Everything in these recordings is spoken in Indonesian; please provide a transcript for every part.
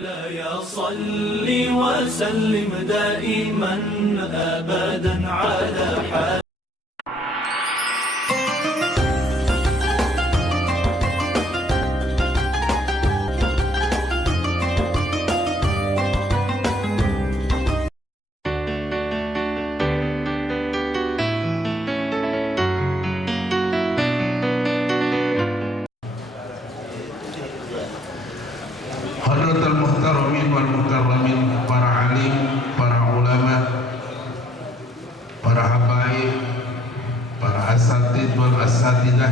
مولاي صل وسلم دائما أبدا على حبيبك. Hadratul muhtaramin wal mukarramin, para alim, para ulama, para habaib, para asatid wal asatidah,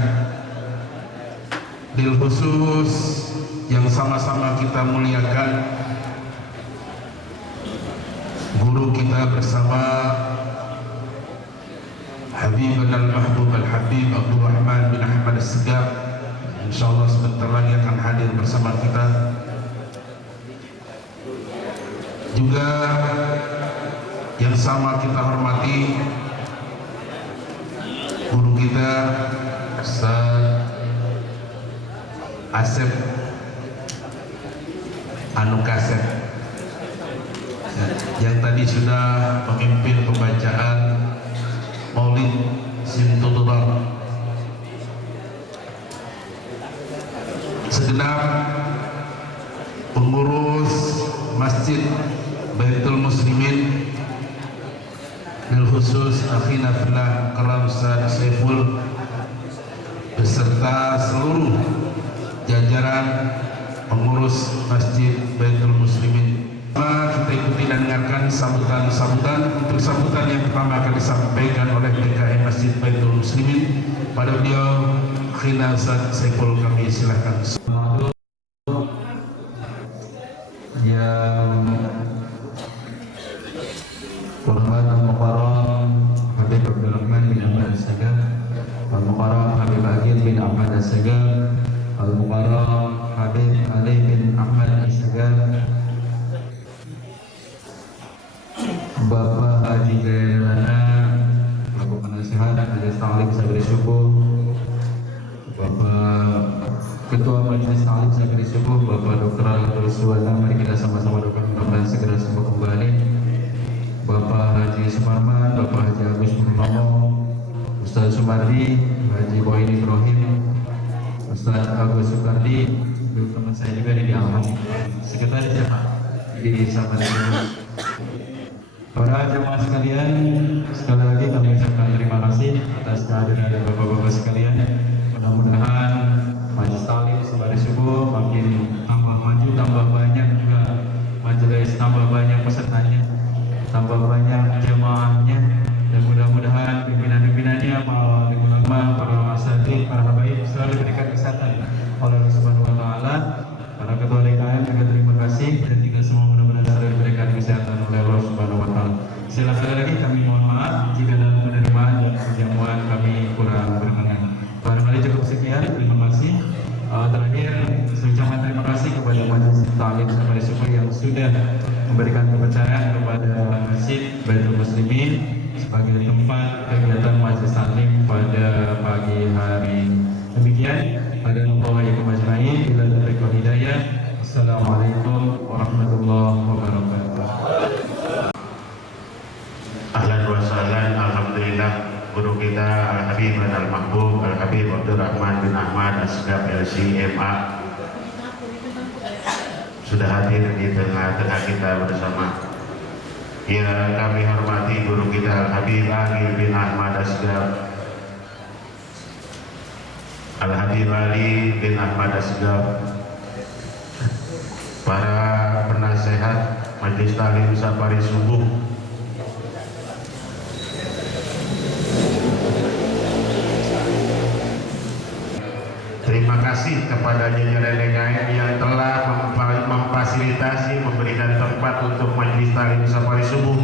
bil khusus yang sama-sama kita muliakan guru kita bersama Habibun al-Mahbub al-Habib Abdurrahman bin Ahmad As-Segaf, insyaallah sebentar lagi akan hadir bersama kita. Juga yang sama kita hormati guru kita Ustaz Asep Anu Kasep yang tadi sudah memimpin pembacaan Maulid Simtudullah. Segenap pengurus Masjid Baitul Muslimin, bil khusus akhina fillah Karam Ustaz Saiful beserta seluruh jajaran pengurus Masjid Baitul Muslimin, kita ikuti dan dengarkan sambutan. Untuk sambutan yang pertama akan disampaikan oleh PKM Masjid Baitul Muslimin pada beliau akhina Ustaz Saiful. Kami silakan. Yang hormat Al-Mukarram Habib Abdurrahman bin Ahmad As-Segaf, Al-Mukarram Habib Agil bin Ahmad As-Segaf, Al-Mukarram Habib Ali bin Ahmad As-Segaf, Bapak Haji Jailana Bapak Penasihat Majelis Ta'lim Sagri Subuh, Bapak Ketua Majelis Ta'lim Sagri Subuh, Bapak Dr. Al-Qadir Suwana, mari kita sama-sama doakan mudah-mudahan segera sembuh kembali. Bapak Haji Suparman, Bapak Haji Agus Purnomo, Ustaz Sumardi, Haji Boyin Ibrahim, Ustaz Agus Sukardi, teman saya juga di Alham, sekretaris di Samarinda. Para jemaah sekalian, sekali lagi kami ucapkan terima kasih atas kehadiran Bapak-bapak sekalian. Mudah-mudahan Majelis Ta'lim Sembari Subuh makin tambah maju, tambah banyak juga majelis, tambah banyak pesertanya, tambah banyak jemaahnya, dan mudah-mudahan pimpinan-pimpinannya, para ulama, para asatidz, para habaib selalu diberikan kesehatan oleh Allah Subhanahu wa taala. Para ketua DKM juga terima kasih, dan juga semua mudah-mudahan selalu diberikan kesehatan oleh Allah Subhanahu wa taala. Sekali lagi kami mohon maaf jika dalam penerimaan dan perjamuan kami kurang berkenan. Barangkali cukup sekian, terima kasih. Terakhir, saya ucapkan terima kasih kepada Majelis Ta'lim Sembari Subuh yang sudah memberikan kepercayaan kepada Masjid Baitul Muslimin sebagai tempat kegiatan Majelis Ta'lim pada pagi hari ini. Demikian, ada wassalamualaikum ajmain, bila taufiq wal hidayah. Assalamualaikum warahmatullahi wabarakatuh. Ahlan wa sahlan, alhamdulillah. Guru kita Al-Habib Al-Mahbub Al-Habib Abdurrahman bin Ahmad As-Segaf LC-MA sudah hadir di tengah-tengah kita bersama. Ya, kami hormati guru kita Al-Habib Agil bin Ahmad As-Segaf, Al-Habib Ali bin Ahmad As-Segaf, para penasehat Majelis Ta'lim Sembari Subuh, terima kasih kepada jajaran DKM yang telah memfasilitasi, memberikan tempat untuk Majelis Ta'lim Sembari Subuh.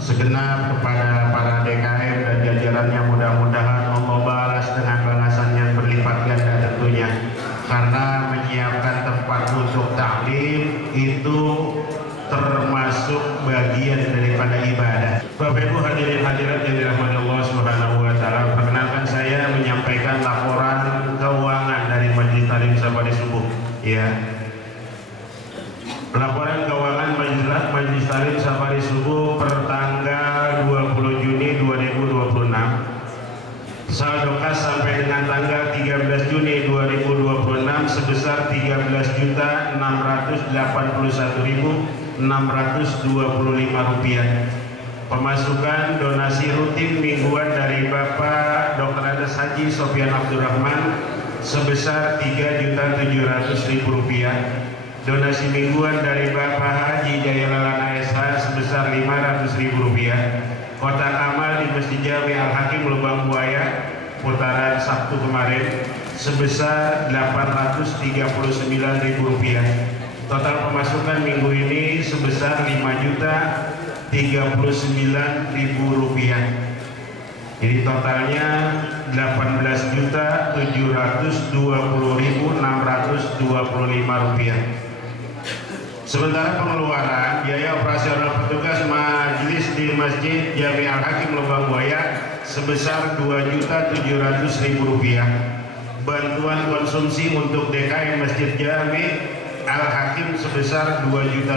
Segenap kepada para DKM dan jajarannya, mudah-mudahan Allah balas dengan balasan yang berlipat ganda tentunya, karena menyiapkan tempat untuk taklim itu termasuk bagian daripada ibadah. Bapak Ibu hadirin hadirat yang dirahmati Allah Subhanahu wa taala, perkenankan saya menyampaikan laporan keuangan dari Majelis Ta'lim Sembari Subuh. Ya. Laporan Saldo kas sampai dengan tanggal 13 Juni 2026 sebesar Rp3.681.625. Pemasukan donasi rutin mingguan dari Bapak Dr. Andes Haji Sofyan Abdurrahman sebesar Rp3.700.000. Donasi mingguan dari Bapak Haji Jayalalana SH sebesar Rp500.000. Kotak amal di Masjid Jami Al-Hakim Lubang Buaya putaran Sabtu kemarin sebesar Rp839.000. Total pemasukan minggu ini sebesar Rp5.039.000. Jadi totalnya Rp18.720.625. Sementara pengeluaran biaya operasional petugas majelis di Masjid Jami Al-Hakim Lubang Buaya sebesar Rp2.700.000. Bantuan konsumsi untuk DKM Masjid Jami Al-Hakim sebesar Rp2 juta.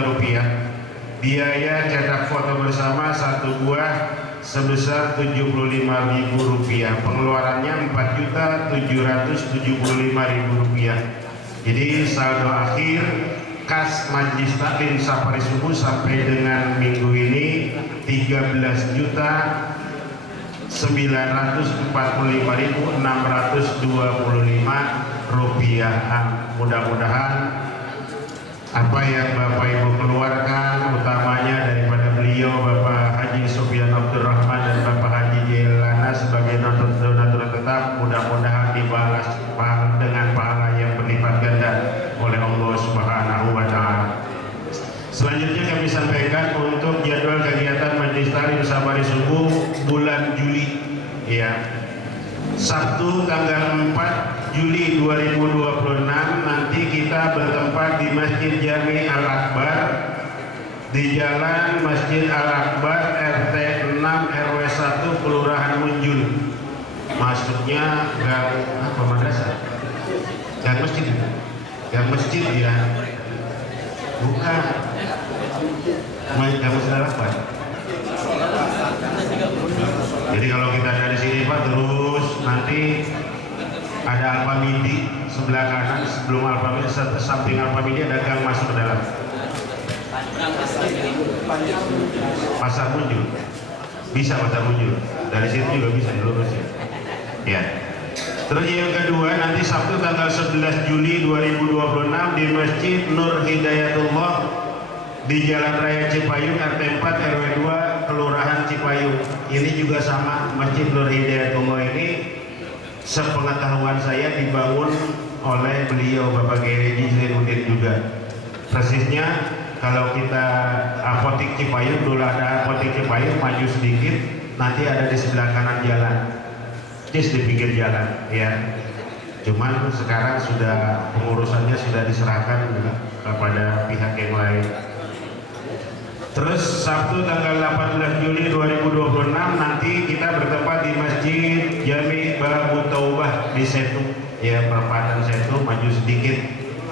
Biaya cetak foto bersama 1 buah sebesar Rp75.000. Pengeluarannya Rp4.775.000. Jadi saldo akhir kas Majelis Taklim Safari Subuh sampai dengan minggu ini Rp13.445.625. Mudah-mudahan apa yang Bapak Ibu keluarkan, utamanya daripada beliau Bapak Haji Sofyan Abdurrahman dan Bapak Haji Jailana sebagai donatur tetap, mudah-mudahan dibalas dengan pahala yang berlipat ganda oleh Allah Subhanahu wa Ta'ala. Selanjutnya kami sampaikan untuk jadwal kegiatan Majelis Taklim Safari Subuh bulan Juli, ya. Sabtu tanggal 4 Juli 2026 nanti kita bertempat di Masjid Jami Al-Akbar di Jalan Masjid Al-Akbar RT 6 RW 1 Kelurahan Munjul. Maksudnya gang madrasah? Gang masjid. Gang masjid ya. Bukan. Gang Masjid Al-Akbar. Jadi kalau kita dari sini Pak terus nanti ada Alfamidi sebelah kanan, sebelum Alfamidi, samping Alfamidi ada gang masuk ke dalam Pasar Munjul. Bisa Pasar Munjul. Dari situ juga bisa lurus ya. Terus yang kedua nanti Sabtu tanggal 11 Juli 2026 di Masjid Nur Hidayatullah di Jalan Raya Cipayung RT 4 RW 2 Kelurahan Cipayung. Ini juga sama, Masjid Nur Hidayatullah ini sepengetahuan saya dibangun oleh beliau Bapak Gereji Zainuddin juga. Persisnya kalau kita apotik Cipayung, dulu ada apotik Cipayung, maju sedikit nanti ada di sebelah kanan jalan, di pinggir jalan ya. Cuman sekarang sudah pengurusannya sudah diserahkan kepada pihak yang lain. Terus Sabtu tanggal 18 Juli 2026 nanti kita bertempat di Masjid Jami Babu Taubah di Setu, ya, perempatan Setu, maju sedikit,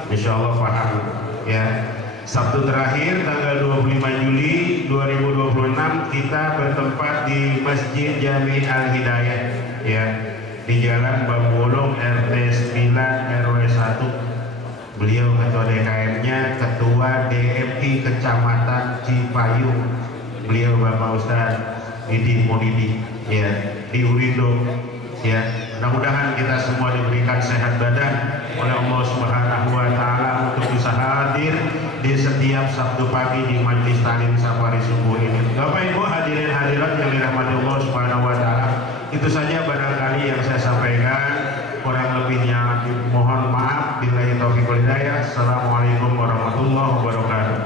insya Allah paham ya. Sabtu terakhir tanggal 25 Juli 2026 kita bertempat di Masjid Jami Al Hidayah, ya, di Jalan Bambulung RT 9 RW 1. Beliau ketua DKM-nya, ketua DMI Kecamatan Cipayung. Beliau Bapak Ustadz Didi Monidi, ya, di Urindo, ya. Mudah-mudahan kita semua diberikan sehat badan oleh Allah Subhanahu wa Ta'ala untuk bisa hadir di setiap Sabtu pagi di Majelis Taklim Safari Subuh ini. Bapak Ibu hadirin hadirat yang dirahmati Allah Subhanahu wa Ta'ala, itu saja barangkali yang saya sampaikan. Kurang lebihnya mohon maaf. Billahi taufiq wal hidayah. Assalamualaikum warahmatullahi wabarakatuh.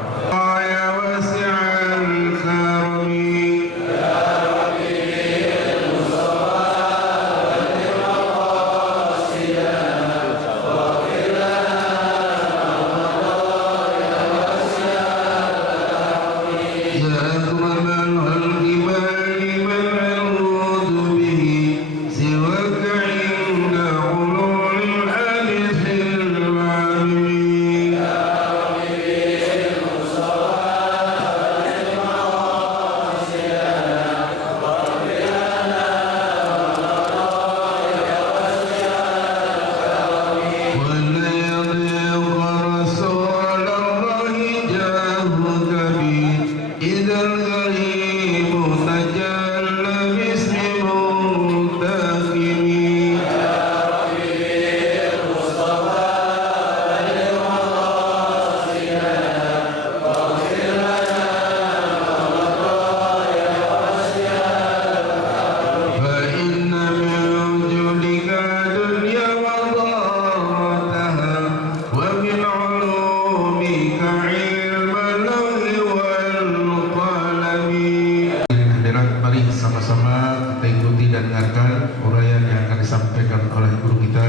disampaikan oleh guru kita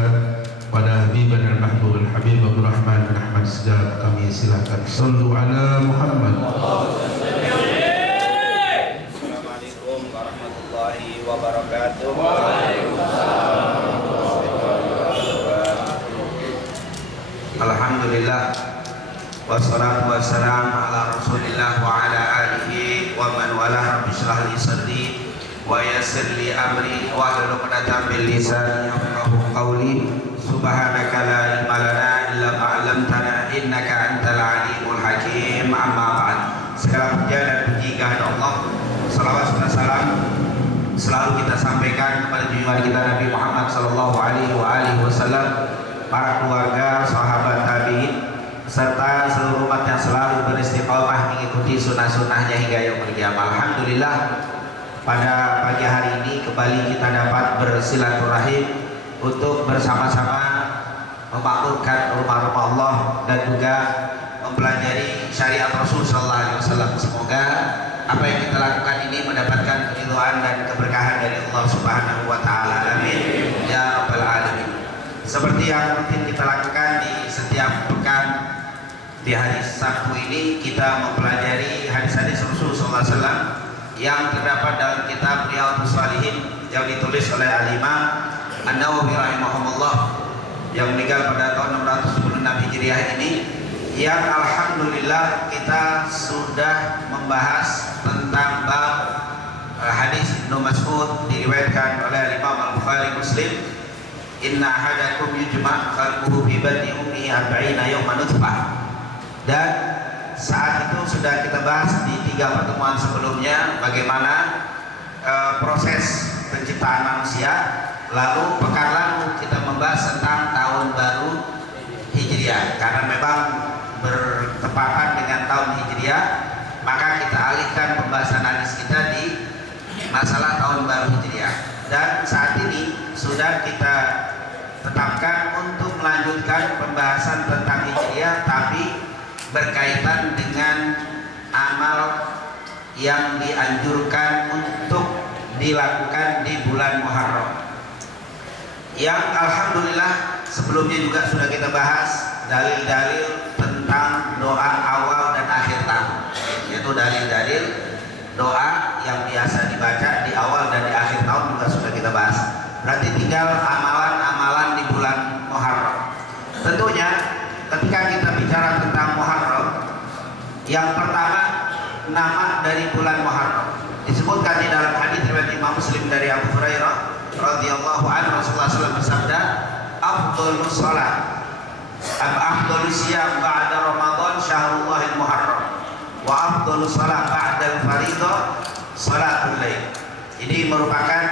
pada Habib dan Mahbub Habib Abdul Rahman bin Ahmad Sejad. Kami silakan. Sallu ala Muhammad. Assalamualaikum warahmatullahi wabarakatuh. Alhamdulillah wassalatu wassalamu ala rasulillah wa ala alihi wa man wala. Rabbi shrah li sadri wa yassir li amri wa hlul 'uqdatam min lisani yafqahu qawli. Subhanaka la ilma lana illa ma 'allamtana innaka antal alimul hakim. Amma ba'd. Segala puja dan puji kehadirat Allah, salawat dan salam selalu kita sampaikan kepada junjungan kita Nabi Muhammad sallallahu alaihi wasallam, para keluarga, sahabat tabi'in, serta seluruh umat yang selalu beristiqomah mengikuti sunnah-sunnahnya hingga yaumul qiyamah. Alhamdulillah, pada pagi hari ini kembali kita dapat bersilaturahim untuk bersama-sama memakmurkan rumah-rumah Allah dan juga mempelajari syariat Rasul sallallahu alaihi wasallam. Semoga apa yang kita lakukan ini mendapatkan keridhaan dan keberkahan dari Allah Subhanahu wa taala. Amin ya rabbal alamin. Seperti yang rutin kita lakukan di setiap pekan, di hari Sabtu ini kita mempelajari hadis-hadis Rasul sallallahu alaihi wasallam yang terdapat dalam kitab Riyadhus Shalihin yang ditulis oleh Al-Imam An-Nawawi rahimahumullah yang meninggal pada tahun 676 Hijriah ini, yang alhamdulillah kita sudah membahas tentang bab hadis Ibnu Mas'ud diriwayatkan oleh Imam Al-Bukhari Muslim, inna ahadakum yujma' khalquhu fi batni ummihi 40 yawman nutfah. Dan saat itu sudah kita bahas di 3 pertemuan sebelumnya bagaimana proses penciptaan manusia. Lalu pekan lalu kita membahas tentang tahun baru Hijriah, karena memang bertepatan dengan tahun Hijriah, maka kita alihkan pembahasan hadis kita di masalah tahun baru Hijriah. Dan saat ini sudah kita tetapkan untuk melanjutkan pembahasan tentang Hijriah, tapi berkaitan dengan amal yang dianjurkan untuk dilakukan di bulan Muharram, yang alhamdulillah sebelumnya juga sudah kita bahas dalil-dalil tentang doa awal dan akhir tahun, yaitu dalil-dalil doa yang biasa dibaca di awal dan di akhir tahun juga sudah kita bahas. Berarti tinggal amalan-amalan di bulan Muharram. Tentunya ketika kita bicara tentang Muharram, yang pertama nama dari bulan Muharram disebutkan di dalam hadis riwayat Imam Muslim dari Abu Hurairah radhiyallahu anhu, Rasulullah SAW bersabda, afdhalus shalah afdhalus siyam ba'da Ramadan syahrullahil Muharram wa afdhalus shalah ba'da al-fariidhah salatul lail. Ini merupakan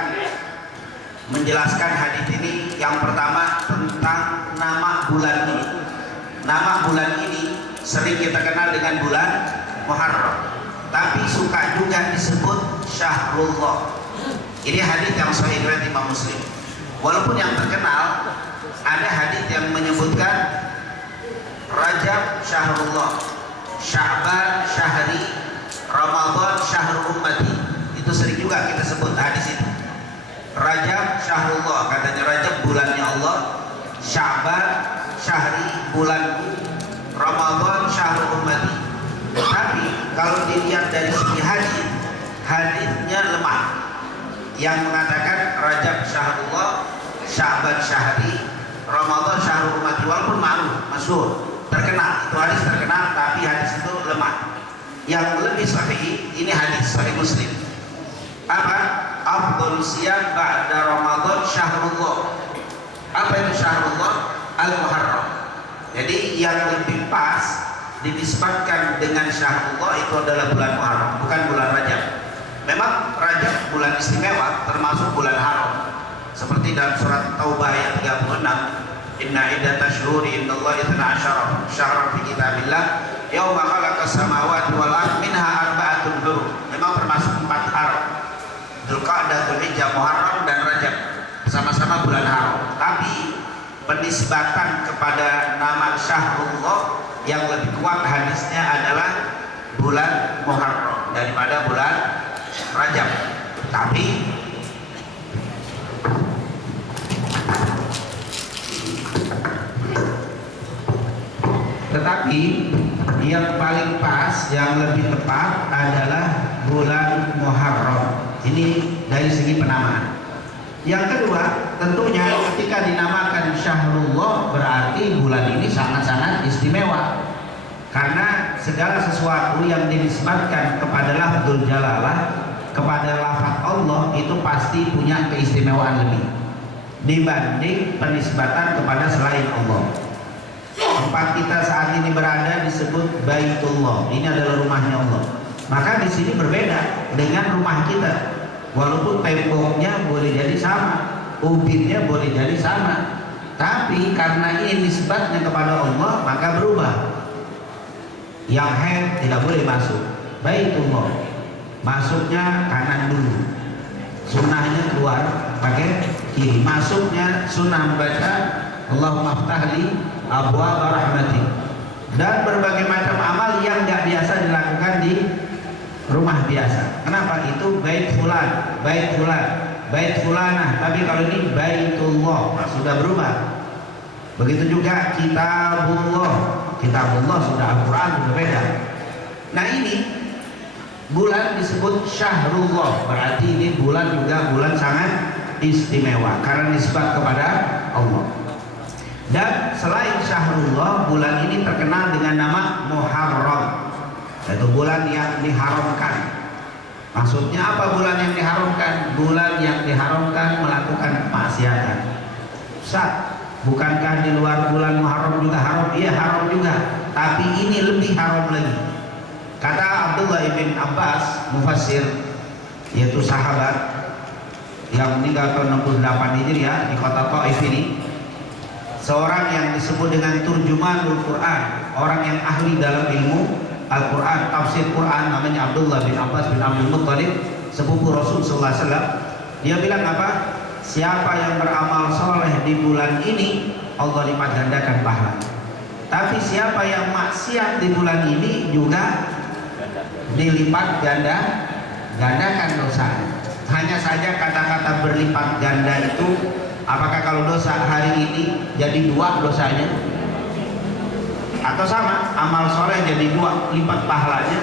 menjelaskan hadis ini yang pertama tentang nama bulan ini. Nama bulan ini sering kita kenal dengan bulan Muharram, tapi suka juga disebut Syahrullah. Ini hadis yang sahih riwayat Imam Muslim. Walaupun yang terkenal ada hadis yang menyebutkan Rajab Syahrullah, Sya'ban Syahri, Ramadan Syahrul Ummati. Itu sering juga kita sebut hadis itu. Rajab Syahrullah, katanya Rajab bulannya Allah, Sya'ban Syahri bulanku, Ramadan Syahrul Ummati. Tapi kalau dilihat dari segi hadis, hadisnya lemah. Yang mengatakan Rajab Syahrullah, Sya'ban Syahri, Ramadan Syahrul Ummati, walaupun ma'ruf, masyhur, terkenal, itu hadis terkenal, tapi hadis itu lemah. Yang lebih sahih ini hadis sahih Muslim. Apa? Afdhalus siyam ba'da Ramadan Syahrullah. Apa itu Syahrullah? Al-Muharram. Jadi yang lebih pas dinisbatkan dengan Syahrullah itu adalah bulan Muharram, bukan bulan Rajab. Memang Rajab bulan istimewa, termasuk bulan haram. Seperti dalam surat Taubah ayat 36, inna iddatash syuhuri indallahi 12 syahran fi kitabillah yauma khalaqas samawati wal ardh minha arba'atun hurum. Memang termasuk 4 haram. Dzulqa'dah, Dzulhijjah, Muharram dan Rajab, sama-sama bulan haram. Tapi penisbatan kepada nama Syahrullah yang lebih kuat hadisnya adalah bulan Muharram daripada bulan Rajab. Tapi Tapi yang paling pas, yang lebih tepat adalah bulan Muharram. Ini dari segi penamaan. Yang kedua, tentunya ketika dinamakan Syahrullah berarti bulan ini sangat-sangat istimewa. Karena segala sesuatu yang dinisbatkan kepada lafzul jalalah, kepada lafaz Allah, itu pasti punya keistimewaan lebih dibanding penisbatan kepada selain Allah. Tempat kita saat ini berada disebut Baitullah. Ini adalah rumahnya Allah. Maka di sini berbeda dengan rumah kita. Walaupun temboknya boleh jadi sama, ubinnya boleh jadi sama, tapi karena ini nisbatnya kepada Allah maka berubah. Yang head tidak boleh masuk Baitullah, masuknya kanan dulu, sunnahnya keluar pakai kiri. Masuknya sunnah baca Allahumma ftahli abwaaba rahmati, dan berbagai macam amal yang nggak biasa dilakukan di rumah biasa. Kenapa? Itu bait fulan, bait fulan, bait fulanah. Tapi kalau ini Baitullah sudah berubah. Begitu juga kitabullah, kitabullah sudah Al-Quran, sudah beda. Nah ini bulan disebut Syahrullah, berarti ini bulan juga bulan sangat istimewa karena nisbat kepada Allah. Dan selain Syahrullah, bulan ini terkenal dengan nama Muharram, yaitu bulan yang diharamkan. Maksudnya apa bulan yang diharamkan? Bulan yang diharamkan melakukan kemaksiatan. Ustaz, bukankah di luar bulan Muharram juga haram? Iya, haram juga, tapi ini lebih haram lagi. Kata Abdullah ibn Abbas, mufassir, yaitu sahabat yang meninggal tahun 68 Hijriah di kota Taif ini, seorang yang disebut dengan turjumanul Quran, orang yang ahli dalam ilmu Al-Quran, tafsir Quran, namanya Abdullah bin Abbas bin Abdul Muttalib, sepupu Rasul sallallahu alaihi wasallam. Dia bilang apa? Siapa yang beramal soleh di bulan ini, Allah lipat gandakan pahala. Tapi siapa yang maksiat di bulan ini juga dilipat gandakan dosa. Hanya saja kata-kata berlipat ganda itu, apakah kalau dosa hari ini jadi 2 dosanya? Atau sama, amal soleh jadi 2 lipat pahalanya?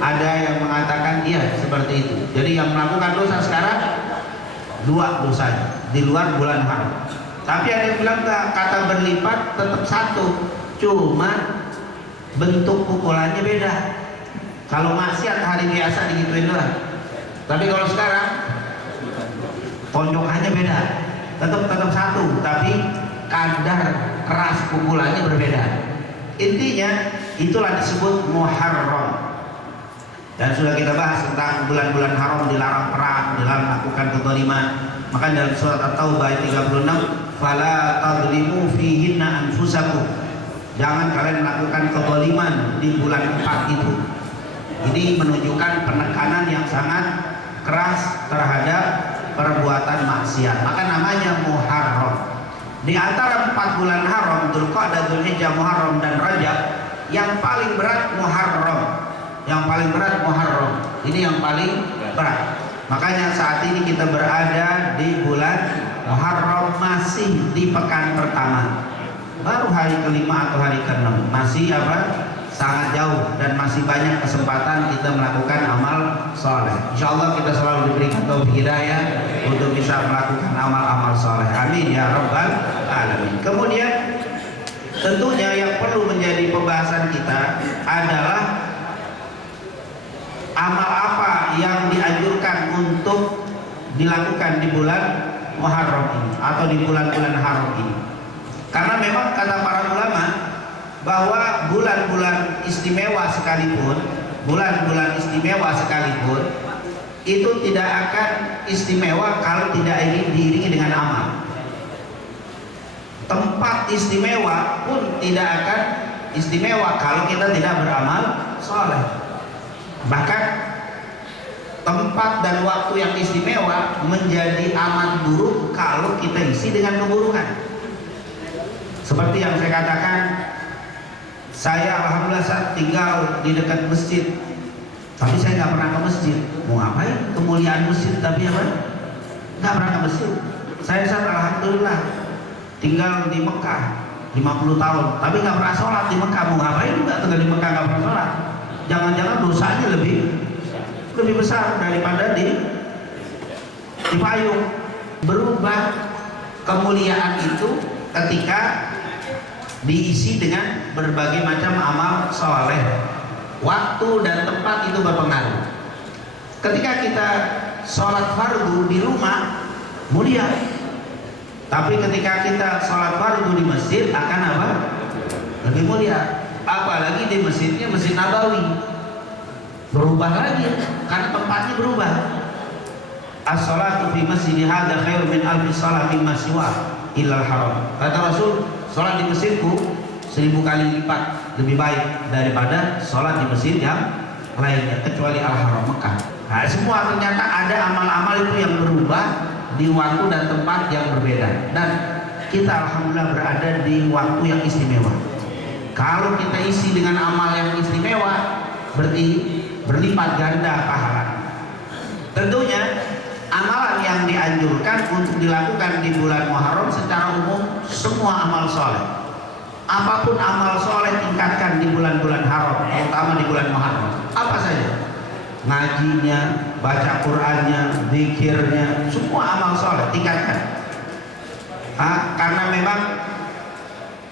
Ada yang mengatakan iya seperti itu. Jadi yang melakukan dosa sekarang 2 dosanya di luar bulan haram. Tapi ada yang bilang kata berlipat tetap 1, cuma bentuk pukulannya beda. Kalau maksiat hari biasa digituin doang, tapi kalau sekarang tonjokannya beda. Tetap 1, tapi kadar keras pukulannya berbeda. Intinya itulah disebut Muharram. Dan sudah kita bahas tentang bulan-bulan haram dilarang perang, dilarang melakukan kezaliman. Maka dalam surat At-Taubah ayat 36, fala tadlimu fihinna anfusakum, jangan kalian melakukan kezaliman di bulan 4 itu. Ini menunjukkan penekanan yang sangat keras terhadap perbuatan maksiat. Maka namanya Muharram. Di antara 4 bulan haram, Dzulqa'dah, Dzulhijjah, Muharram dan Rajab, yang paling berat Muharram. Yang paling berat Muharram. Ini yang paling berat. Makanya saat ini kita berada di bulan Muharram, masih di pekan pertama. Baru hari kelima atau hari ke-6. Masih sangat jauh dan masih banyak kesempatan kita melakukan amal soleh. Insyaallah kita selalu diberikan taufik hidayah untuk bisa melakukan amal-amal soleh. Amin ya rabbal alamin. Kemudian tentunya yang perlu menjadi pembahasan kita adalah amal apa yang dianjurkan untuk dilakukan di bulan Muharram ini atau di bulan-bulan haram ini. Karena memang kata para ulama bahwa bulan-bulan istimewa sekalipun, itu tidak akan istimewa kalau tidak diiringi dengan amal. Tempat istimewa pun tidak akan istimewa kalau kita tidak beramal soleh. Bahkan tempat dan waktu yang istimewa menjadi amat buruk kalau kita isi dengan keburukan. Seperti yang saya katakan, saya alhamdulillah saat tinggal di dekat masjid, tapi saya nggak pernah ke masjid. Mau ngapain? Kemuliaan masjid tapi apa? Nggak pernah ke masjid. Saya saat alhamdulillah tinggal di Mekah, 50 tahun, tapi nggak pernah sholat di Mekah. Mau ngapain juga tinggal di Mekah nggak pernah sholat? Jangan-jangan dosanya lebih besar daripada di payung. Berubah kemuliaan itu ketika diisi dengan berbagai macam amal soleh. Waktu dan tempat itu berpengaruh. Ketika kita sholat fardu di rumah mulia, tapi ketika kita sholat fardu di masjid akan apa? Lebih mulia. Apalagi di masjidnya Masjid Nabawi, berubah lagi karena tempatnya berubah. As-sholatu fi masjidi hadza khairu min alfi shalah mimma siwa illal haram. Kata Rasul, sholat di masjidku 1000 kali lipat lebih baik daripada sholat di masjid yang lainnya kecuali al-haram Mekah. Nah, semua ternyata ada amal-amal itu yang berubah di waktu dan tempat yang berbeda, dan kita alhamdulillah berada di waktu yang istimewa. Kalau kita isi dengan amal yang istimewa, berarti berlipat ganda pahala. Tentunya amalan yang dianjurkan untuk dilakukan di bulan Muharram secara umum semua amal soleh. Apapun amal soleh tingkatkan di bulan-bulan haram, terutama di bulan Muharram. Apa saja? Ngajinya, baca Qur'annya, zikirnya, semua amal soleh tingkatkan. Karena memang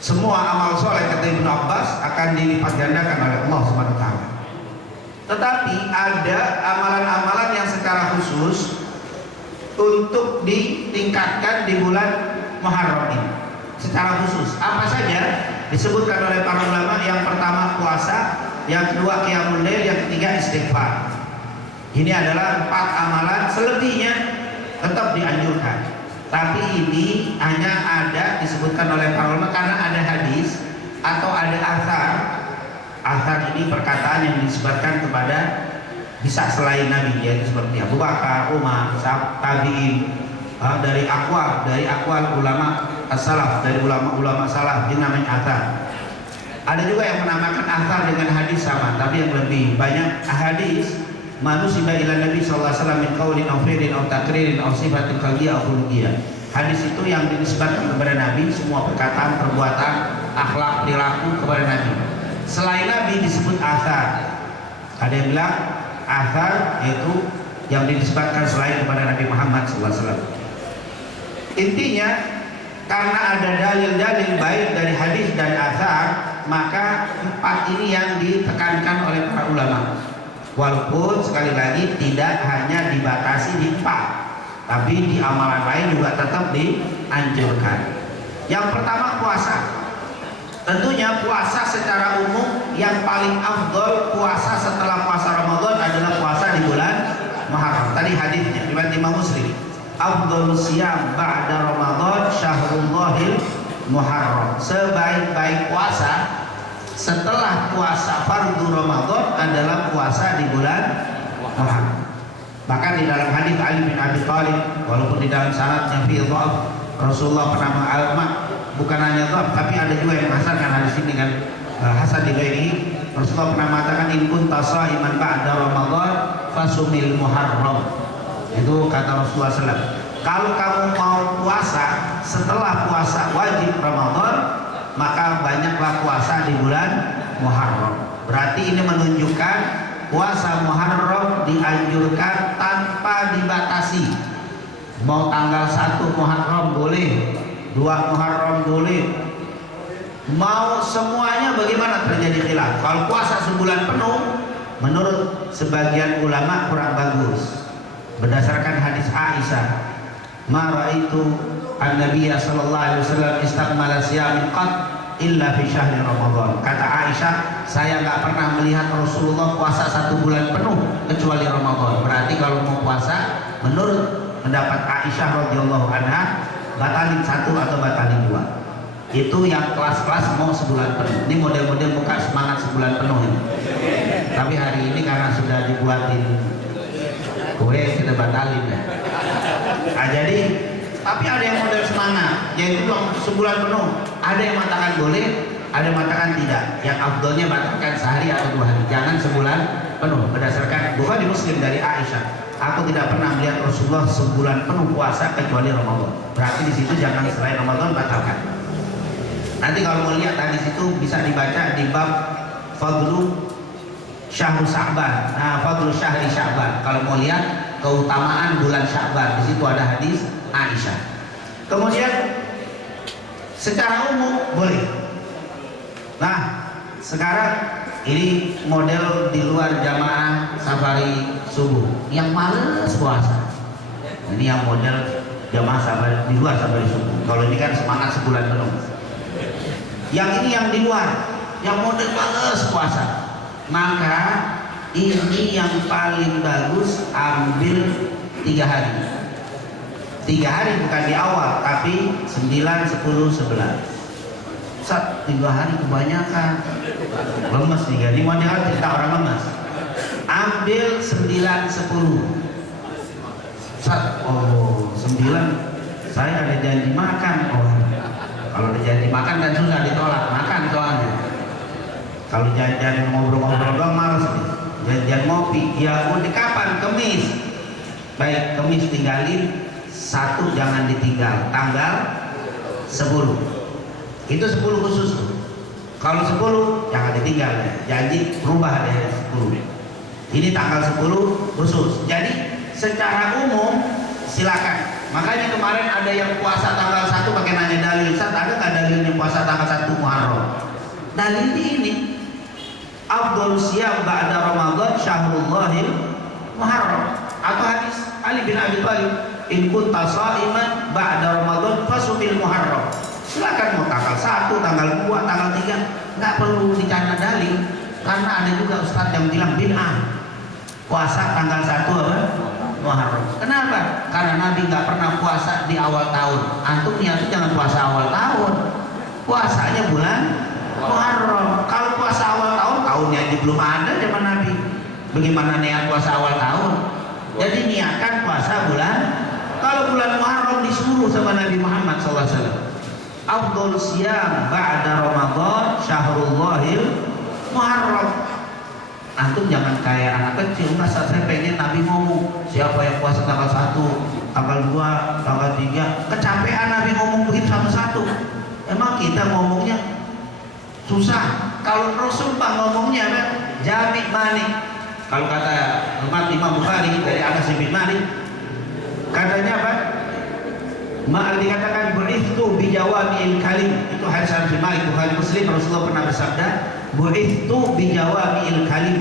semua amal soleh, kata Ibnu Abbas, akan dilipat gandakan oleh Allah Subhanahu wa taala. Tetapi ada amalan-amalan yang secara khusus untuk ditingkatkan di bulan Muharram ini. Secara khusus, apa saja? Disebutkan oleh para ulama. Yang pertama puasa, yang kedua qiyamul lail, yang ketiga istighfar. Ini adalah 4 amalan, selebihnya tetap dianjurkan. Tapi ini hanya ada disebutkan oleh para ulama karena ada hadis atau ada athar. Athar ini perkataan yang disebutkan kepada bisa selain Nabi, yaitu seperti Abu Bakar, Umar, tabi'in, dari akwal ulama as-salaf, dari ulama salaf, ini namanya athar. Ada juga yang menamakan athar dengan hadis sama, tapi yang lebih banyak hadis. Manusia ila Nabi sallallahu alaihi wasallam min qaulin aw fi'lin aw taqririn aw sifatin qalbiyah aw khuluqiyah. Hadis itu yang dinisbatkan kepada Nabi, semua perkataan, perbuatan, akhlak, perilaku kepada Nabi. Selain Nabi disebut athar. Ada yang bilang athar yaitu yang dinisbatkan selain kepada Nabi Muhammad SAW. Intinya karena ada dalil-dalil baik dari hadis dan athar, maka 4 ini yang ditekankan oleh para ulama. Walaupun sekali lagi tidak hanya dibatasi di 4, tapi di amalan lain juga tetap dianjurkan. Yang pertama puasa. Tentunya puasa secara umum yang paling afdol puasa setelah puasa Ramadan adalah puasa di bulan Muharram. Tadi hadisnya riwayat Imam Muslim. Afdhalus siyam ba'da Ramadan syahrullahil Muharram. Sebaik-baik puasa setelah puasa fardu Ramadan adalah puasa di bulan Muharram. Bahkan di dalam hadis Ali bin Abi Thalib, walaupun di dalam syaratnya fi dhaf, Rasulullah pernah mengalmat, bukan hanya dhaf, tapi ada juga yang menghasankan hadis ini dengan hasan di ghairi. Rasulullah pernah mengatakan in kunta shaiman ba'da Ramadan fasumil Muharram. Itu kata Rasulullah SAW. Kalau kamu mau puasa setelah puasa wajib Ramadan, maka banyaklah puasa di bulan Muharram. Berarti ini menunjukkan puasa Muharram dianjurkan tanpa dibatasi. Mau tanggal 1 Muharram boleh, 2 Muharram boleh, mau semuanya bagaimana terjadi khilaf. Kalau puasa sebulan penuh menurut sebagian ulama kurang bagus. Berdasarkan hadis Aisyah, ma ra'aitu an-nabiyya sallallahu alaihi wasallam istakmala siyamin qat illa fi syahri Ramadan. Kata Aisyah, saya nggak pernah melihat Rasulullah puasa 1 bulan penuh kecuali Ramadan. Berarti kalau mau puasa menurut pendapat Aisyah radhiyallahu anha, batalin 1 atau batalin 2. Itu yang kelas-kelas mau sebulan penuh. Ini model-model muka semangat sebulan penuh ini. Tapi hari ini karena sudah dibuatin kue, kita batalin ya. Nah, jadi tapi ada yang model semangat, yaitu sebulan penuh. Ada yang mengatakan boleh, ada yang mengatakan tidak. Yang afdolnya batalkan sehari atau 2 hari, jangan sebulan penuh. Berdasarkan Bukhari Muslim dari Aisyah, aku tidak pernah melihat Rasulullah sebulan penuh puasa kecuali Ramadan. Berarti di situ jangan selain Ramadan batalkan. Nanti kalau mau lihat hadis itu bisa dibaca di bab Fadlu Syahrul Sya'ban. Nah, Fadlu Syahri Sya'ban. Kalau mau lihat keutamaan bulan Sya'ban, di situ ada hadis Aisyah. Kemudian secara umum boleh. Nah, sekarang ini model di luar jamaah safari subuh yang males puasa. Ini yang model jamaah safari di luar safari subuh. Kalau ini kan semangat sebulan penuh. Yang ini yang di luar, yang model males puasa. Maka ini yang paling bagus ambil 3 hari. 3 hari bukan di awal, tapi 9, 10, 11. Ustaz, 3 hari kebanyakan, lemes 3. Ini model cerita orang lemes. Ambil 9, 10. Ustaz, oh 9 saya ada janji makan. Oh, kalau ada janji makan kan susah ditolak, makan soalnya. Kalau janjian ngobrol-ngobrol doang males nih. Janjian ngopi, ya mau di kapan? Kemis. Baik, Kemis tinggalin 1, jangan ditinggal. Tanggal 10. Itu 10 khusus tuh. Kalau 10 jangan ditinggal ya. Janji berubah deh 10. Ini tanggal 10 khusus. Jadi secara umum silakan. Makanya kemarin ada yang puasa tanggal 1 pakai nanya dalil. Ustaz, ada nggak dalilnya puasa tanggal 1 Muharram? Dalil ini Afdhalus Siyam ba'da Ramadan Syahrullahil Muharram, atau hadis Ali bin Abi Thalib, in kunta sha'iman ba'da Ramadan fasumil Muharram. Silakan mau tanggal 1, tanggal 2, tanggal 3, nggak perlu dicana dalil, karena ada juga ustaz yang bilang bid'ah puasa tanggal 1 apa? Muharram. Kenapa? Karena Nabi nggak pernah puasa di awal tahun. Antum niatnya jangan puasa awal tahun, puasanya bulan Muharram. Kalau puasa awal tahun, tahunnya aja belum ada zaman Nabi, bagaimana niat puasa awal tahun? Jadi niatkan puasa bulan, kalau bulan Muharram disuruh sama Nabi Muhammad SAW. Afdhalus Siyam ba'da Ramadan Syahrullahil Muharram. Antum jangan kayak anak kecil. Enggak, saya pengen Nabi ngomong siapa yang puasa tanggal 1, tanggal 2, tanggal 3. Kecapean Nabi ngomong begitu satu-satu. Emang kita ngomongnya susah. Kalau Rasul Pak ngomongnya apa? Jami' manik. Kalau kata Imam Bukhari dari Anas bin Malik, katanya apa? Ma'al dikatakan bu'ithtu bijawami'il kalim. Itu hadis Anas bin Malik, Bukhari Muslim. Rasulullah pernah bersabda, bu'ithtu bijawami'il kalim.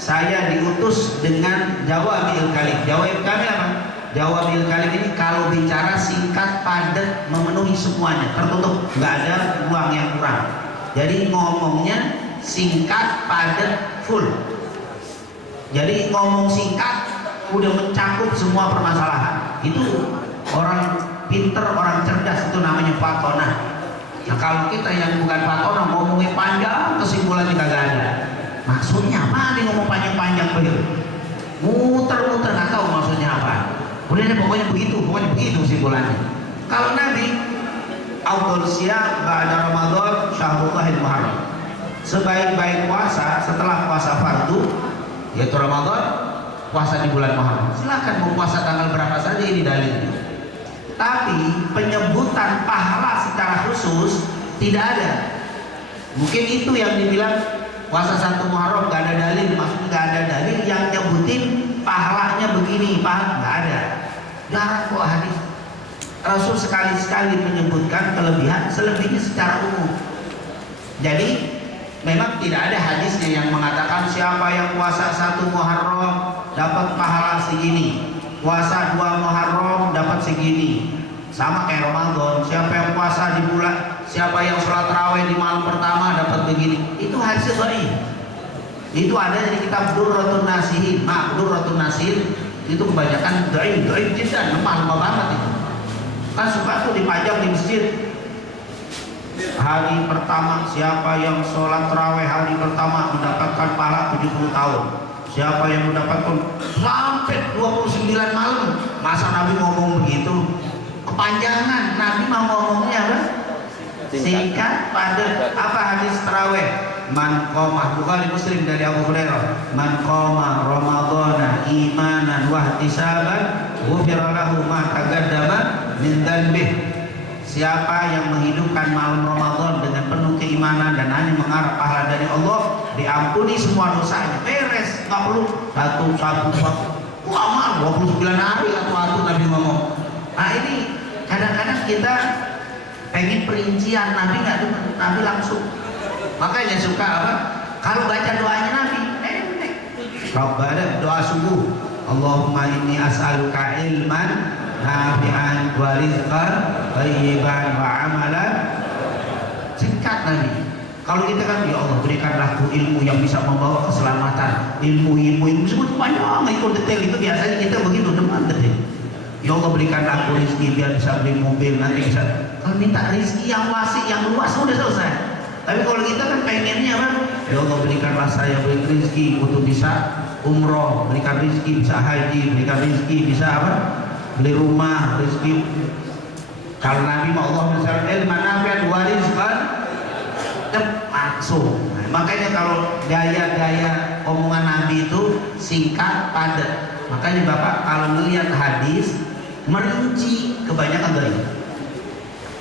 Saya diutus dengan jawami'il kalim. Jawami'il kalim apa? Jawami'il kalim ini kalau bicara singkat, padat, memenuhi semuanya, tertutup, nggak ada ruang yang kurang. Jadi ngomongnya singkat, padat, full. Jadi ngomong singkat udah mencakup semua permasalahan. Itu orang pinter, orang cerdas, itu namanya fatonah. Nah, kalau kita yang bukan fatonah ngomongnya panjang, kesimpulannya kagak ada. Maksudnya apa nih ngomong panjang-panjang begitu? Muter-muter, nggak tahu maksudnya apa. Udah deh, pokoknya begitu kesimpulannya. Kalau Nabi Afdhalus Siyam ba'da Ramadan Syahrullahil Muharram. Sebaik-baik puasa setelah puasa fardu, yaitu Ramadan, puasa di bulan Muharram. Silakan mau puasa tanggal berapa saja, ini dalilnya. Tapi penyebutan pahala secara khusus tidak ada. Mungkin itu yang dibilang puasa 1 Muharram gak ada dalil, maksudnya gak ada dalil yang nyebutin pahalanya begini, pahala nggak ada. Jarang kok hadis. Rasul sekali-sekali menyebutkan kelebihan, selebihnya secara umum. Jadi memang tidak ada hadisnya yang mengatakan siapa yang puasa 1 Muharram dapat pahala segini, puasa 2 Muharram dapat segini. Sama kayak Ramadan, siapa yang puasa di bulan, siapa yang sholat tarawih di malam pertama dapat begini. Itu hadis dhaif. Itu ada di kitab Durratun Nasihin. Durratun Nasihin itu kebanyakan dhaif jidan, lemah banget itu. Kan suka tuh dipajang di masjid. Hari pertama siapa yang sholat tarawih hari pertama mendapatkan pahala 70 tahun. Siapa yang mendapatkan sampai 29 malam. Masa Nabi ngomong begitu? Kepanjangan. Nabi mau ngomongnya apa? Singkat, padat. Apa hadis tarawih? Man qoma, Bukhari Muslim dari Abu Hurairah, man qoma Ramadhana imanan wa ihtisaban ghufira lahu ma taqaddama min dhanbih. Siapa yang menghidupkan malam Ramadan dengan keimanan dan hanya mengharap pahala dari Allah, diampuni semua dosanya, beres, nggak perlu satu amal 29 hari atau Nabi ngomong. Nah ini kadang-kadang kita pengen perincian, Nabi nggak demen, Nabi langsung. Makanya suka apa? Kalau baca doanya Nabi, Rabbana doa subuh, Allahumma inni as'aluka ilman nafi'an wa rizqan thayyiban wa amalan. Singkat Nabi. Kalau kita kan, ya Allah berikanlah aku ilmu yang bisa membawa keselamatan, ilmu sebut panjang ikut detail, itu biasanya kita begitu demen detail. Ya Allah berikanlah aku rezeki biar bisa beli mobil, nanti bisa. Kalau minta rezeki yang wasi, yang luas udah selesai. Tapi kalau kita kan pengennya apa? Ya Allah berikanlah saya beri rezeki untuk bisa umroh, berikan rezeki bisa haji, berikan rezeki bisa apa? Beli rumah, rezeki. Kalau Nabi Allah misalnya ilman nafi'an wa rizqan langsung. Nah, makanya kalau gaya-gaya omongan Nabi itu singkat, padat. Makanya Bapak kalau melihat hadis merinci kebanyakan dari.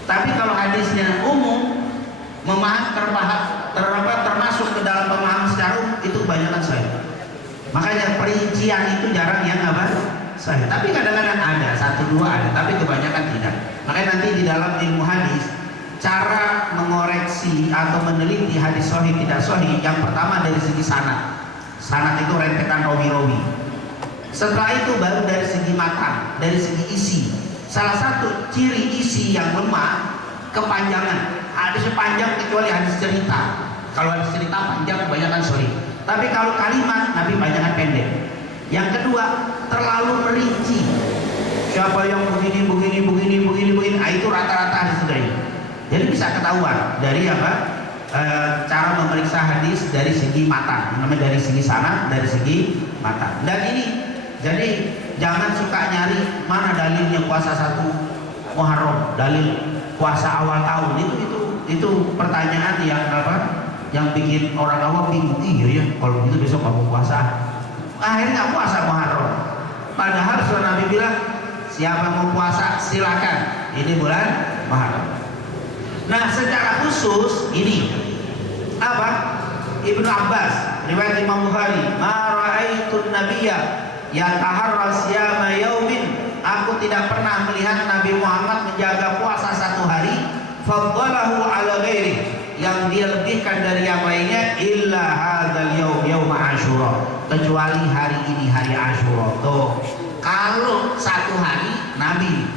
Tapi kalau hadisnya umum, termasuk ke dalam pemahaman secara umum, itu kebanyakan saya. Makanya perincian itu jarang yang apa? Saya. Tapi kadang-kadang ada, satu dua ada, tapi kebanyakan tidak. Makanya nanti di dalam ilmu hadis, cara mengoreksi atau meneliti hadis sahih tidak sahih, yang pertama dari segi sanad. Sanad itu rentetan rawi-rawi. Setelah itu baru dari segi matan, dari segi isi. Salah satu ciri isi yang lemah, kepanjangan. Hadisnya panjang kecuali hadis cerita. Kalau hadis cerita panjang kebanyakan sahih. Tapi kalau kalimat Nabi panjangan pendek. Yang kedua, terlalu merinci. Siapa yang begini, nah, itu rata-rata hadis sahih. Jadi bisa ketahuan dari apa? Cara memeriksa hadis dari segi matan, namanya dari segi sanad, dari segi matan. Dan ini jadi jangan suka nyari mana dalilnya puasa 1 Muharram, dalil puasa awal tahun, itu pertanyaan yang apa? Yang bikin orang awam bingung. Iya ya, kalau begitu besok kamu puasa. Akhirnya nggak puasa Muharram. Padahal sudah Nabi bilang siapa mau puasa silakan. Ini bulan Muharram. Nah, secara khusus ini apa? Ibnu Abbas, riwayat Imam Bukhari, "Ma ra'aitun nabiyya yataharra siyama yaumin." Aku tidak pernah melihat Nabi Muhammad menjaga puasa 1 hari, faddalahu ala ghairi, yang dia lebihkan dari yang lainnya, illa hadzal yaum Asyura, kecuali hari ini hari Asyura. Tuh, kalau 1 hari Nabi,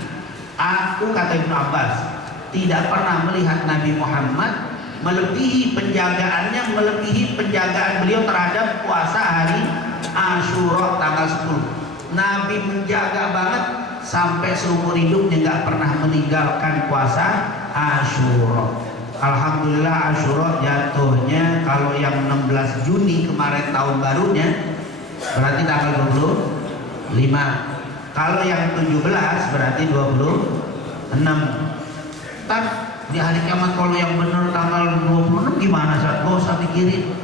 aku kata Ibnu Abbas, tidak pernah melihat Nabi Muhammad melebihi penjagaannya, melebihi penjagaan beliau terhadap puasa hari Asyura tanggal 10. Nabi menjaga banget sampai seumur hidupnya nggak pernah meninggalkan puasa Asyura. Alhamdulillah Asyura jatuhnya kalau yang 16 Juni kemarin tahun barunya berarti tanggal 25. Kalau yang 17 berarti 26. Kan di hari kiamat kalau yang benar tanggal 26 gimana? Gak usah pikirin.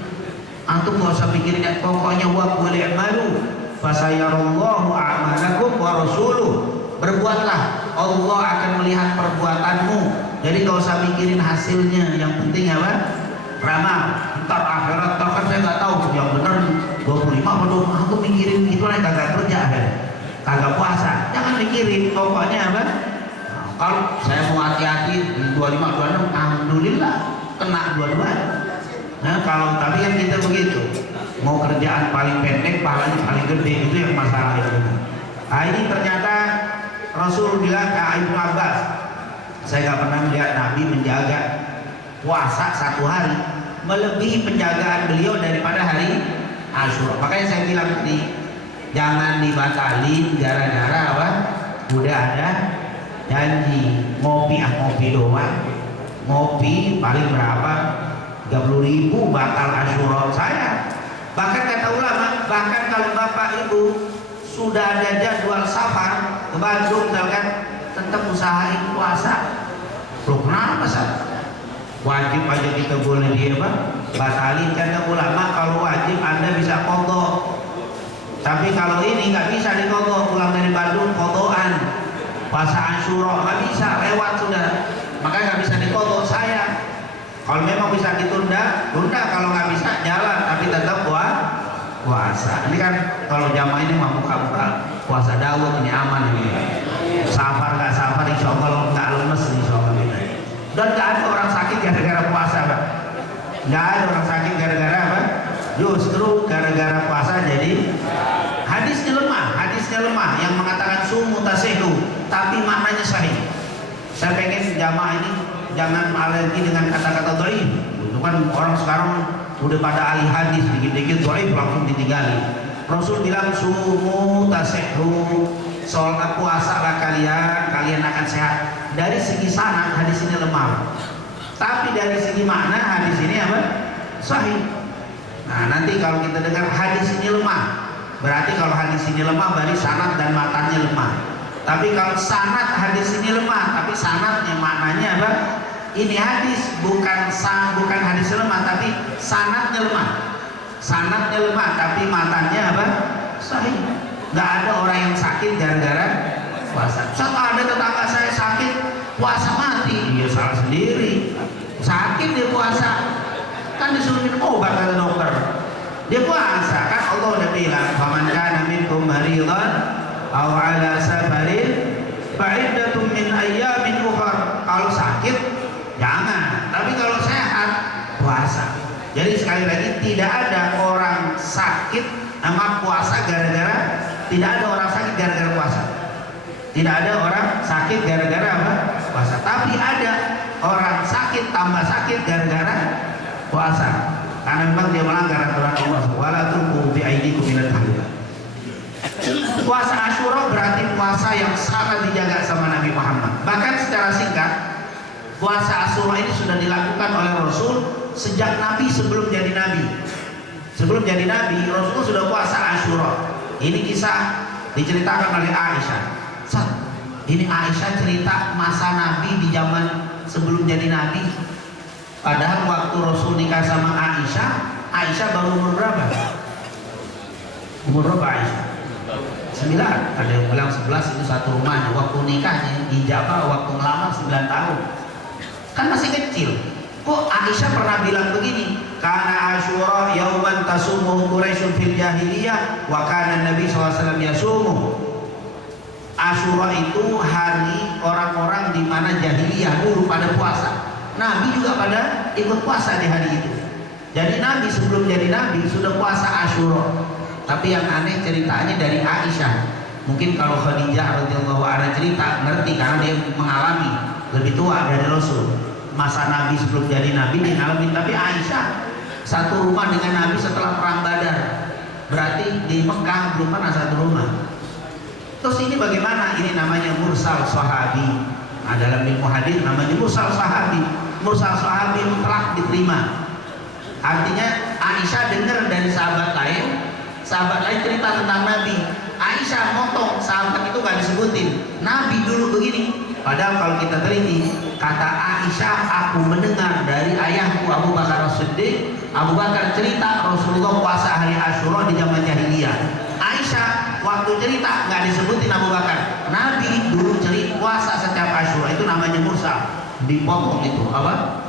Antum gak usah pikirin ya. Pokoknya wa qul i'malu fasayarallahu a'malakum wa rasuluh. Berbuatlah, Allah akan melihat perbuatanmu. Jadi gak usah mikirin hasilnya. Yang penting apa? Ramal. Ntar akhirat kan saya nggak tahu yang benar 25 atau 20. Antum mikirin gitu lah, kagak kerja ya. Kagak puasa. Jangan mikirin. Pokoknya apa? Kalau saya mau hati-hati di 25, 26, alhamdulillah kena dua-duanya. Nah, kalau tapi kan kita begitu, mau kerjaan paling pendek, pahalanya paling gede, itu yang masalah itu. Nah, ini ternyata Rasul bilang ke Ibnu Abbas, saya nggak pernah melihat Nabi menjaga puasa 1 hari melebihi penjagaan beliau daripada hari Asyura. Makanya saya bilang tadi, jangan dibatalin gara-gara apa? Udah ada janji ngopi doang, ngopi paling berapa? 30.000 batal Asyura saya. Bahkan kata ulama, bahkan kalau bapak ibu sudah ada jadwal safar ke Bandung misalkan, tetap usahain puasa. Loh kenapa sih? Wajib aja kita boleh dia batalin. Kata ulama kalau wajib Anda bisa qadha, tapi kalau ini nggak bisa diqadha. Pulang dari Bandung qadhaan puasa Asyura nggak bisa, lewat sudah, maka nggak bisa diqadha. Saya Kalau memang bisa ditunda, tunda. Kalau nggak bisa, jalan, tapi tetap puasa. Ini kan kalau jamaah ini mau buka-buka puasa Daud, ini aman ini. Safar nggak safar, insya Allah nggak lemes, insya Allah. Dan nggak ada orang sakit gara-gara puasa, Pak. Nggak ada orang sakit gara-gara apa? Justru gara-gara puasa jadi hadisnya lemah yang mengatakan sumu tasihu, tapi maknanya sahih. Saya pengen jamaah ini jangan alergi dengan kata-kata dhaif. Itu kan orang sekarang udah pada ahli hadis, dikit-dikit dhaif langsung ditinggali. Rasul bilang sumu tasihu, sholat puasalah kalian akan sehat. Dari segi sanad hadis ini lemah, tapi dari segi makna hadis ini apa? Sahih. Nah, nanti kalau kita dengar hadis ini lemah, berarti kalau hadis ini lemah berarti sanad dan matanya lemah. Tapi kalau sanad hadis ini lemah, tapi sanadnya maknanya apa? Ini hadis bukan hadis lemah, tapi sanadnya lemah. Sanadnya lemah, tapi matanya apa? Sahih. Nggak ada orang yang sakit gara-gara puasa. Sama ada tetangga saya sakit puasa mati, dia salah sendiri. Sakit dia puasa, kan disuruh minum obat kata dokter. Dia puasa, kan Allah udah bilang, "Faman kana minkum maridan aw ala safarin fa'iddatun min ayyamin ukhra." Kalau sakit jangan, tapi kalau sehat puasa. Jadi sekali lagi tidak ada orang sakit sama puasa gara-gara, tidak ada orang sakit gara-gara puasa. Tidak ada orang sakit gara-gara apa? Puasa. Tapi ada orang sakit tambah sakit gara-gara puasa. Karena memang dia melanggar aturan Allah. Wala tulqu bi aydikum ilal tahlukah. Puasa Asyura berarti puasa yang sangat dijaga sama Nabi Muhammad. Bahkan secara singkat, puasa Asyura ini sudah dilakukan oleh Rasul sejak Nabi sebelum jadi Nabi. Sebelum jadi Nabi, Rasul sudah puasa Asyura. Ini kisah diceritakan oleh Aisyah. Ini Aisyah cerita masa Nabi di zaman sebelum jadi Nabi. Padahal waktu Rasul nikah sama Aisyah baru umur berapa? Umur berapa Aisyah? 9. Ada yang bilang 11, itu satu rumahnya. Waktu nikahnya dijabah, waktu ngelamar 9 tahun. Kan masih kecil. Kok Aisyah pernah bilang begini? Karena Asyura yauman tasumuhu Quraisyun fil jahiliyah wa kana Nabi SAW yasumuhu. Asyura itu hari orang-orang di mana jahiliyah dulu pada puasa. Nabi juga pada ikut puasa di hari itu. Jadi Nabi sebelum jadi Nabi sudah puasa Asyura. Tapi yang aneh ceritanya dari Aisyah. Mungkin kalau Khadijah radhiyallahu anha cerita ngerti karena dia mengalami, lebih tua dari Rasul. Masa Nabi sebelum jadi Nabi dia ngalamin. Tapi Aisyah satu rumah dengan Nabi setelah perang Badar. Berarti di Mekah belum pernah satu rumah. Terus ini bagaimana? Ini namanya mursal sahabi. Nah, dalam ilmu hadis namanya mursal sahabi. Mursal sahabi mutlak diterima. Artinya Aisyah dengar dari sahabat lain cerita tentang Nabi. Aisyah motong, sahabat itu gak disebutin. Nabi dulu begini. Padahal kalau kita teliti, kata Aisyah, aku mendengar dari ayahku Abu Bakar As-Siddiq. Abu Bakar cerita Rasulullah puasa hari Asyura di zaman jahiliyah. Aisyah waktu cerita nggak disebutin Abu Bakar. Nabi dulu cerita puasa setiap Asyura, itu namanya mursal. Dipotong itu apa?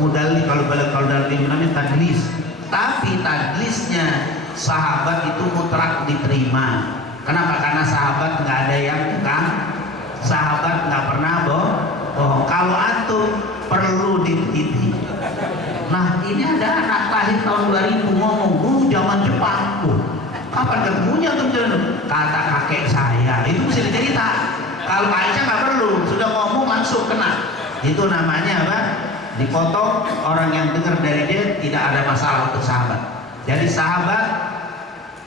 Mudalli kalau dalam ilmu namanya tadlis. Tapi tadlisnya sahabat itu mutlak diterima. Kenapa? Karena sahabat nggak ada yang tukang. Sahabat nggak pernah bohong. Kalau antum perlu diteliti. Nah, ini ada anak lahir tahun 2000 ngomong, zaman Jepang. Kapan ketemunya tuh? Kata kakek saya. Itu mesti dicerita. Kalau Aisyah nggak perlu, sudah ngomong langsung kena. Itu namanya apa? Dipotong. Orang yang dengar dari dia tidak ada masalah untuk sahabat. Jadi sahabat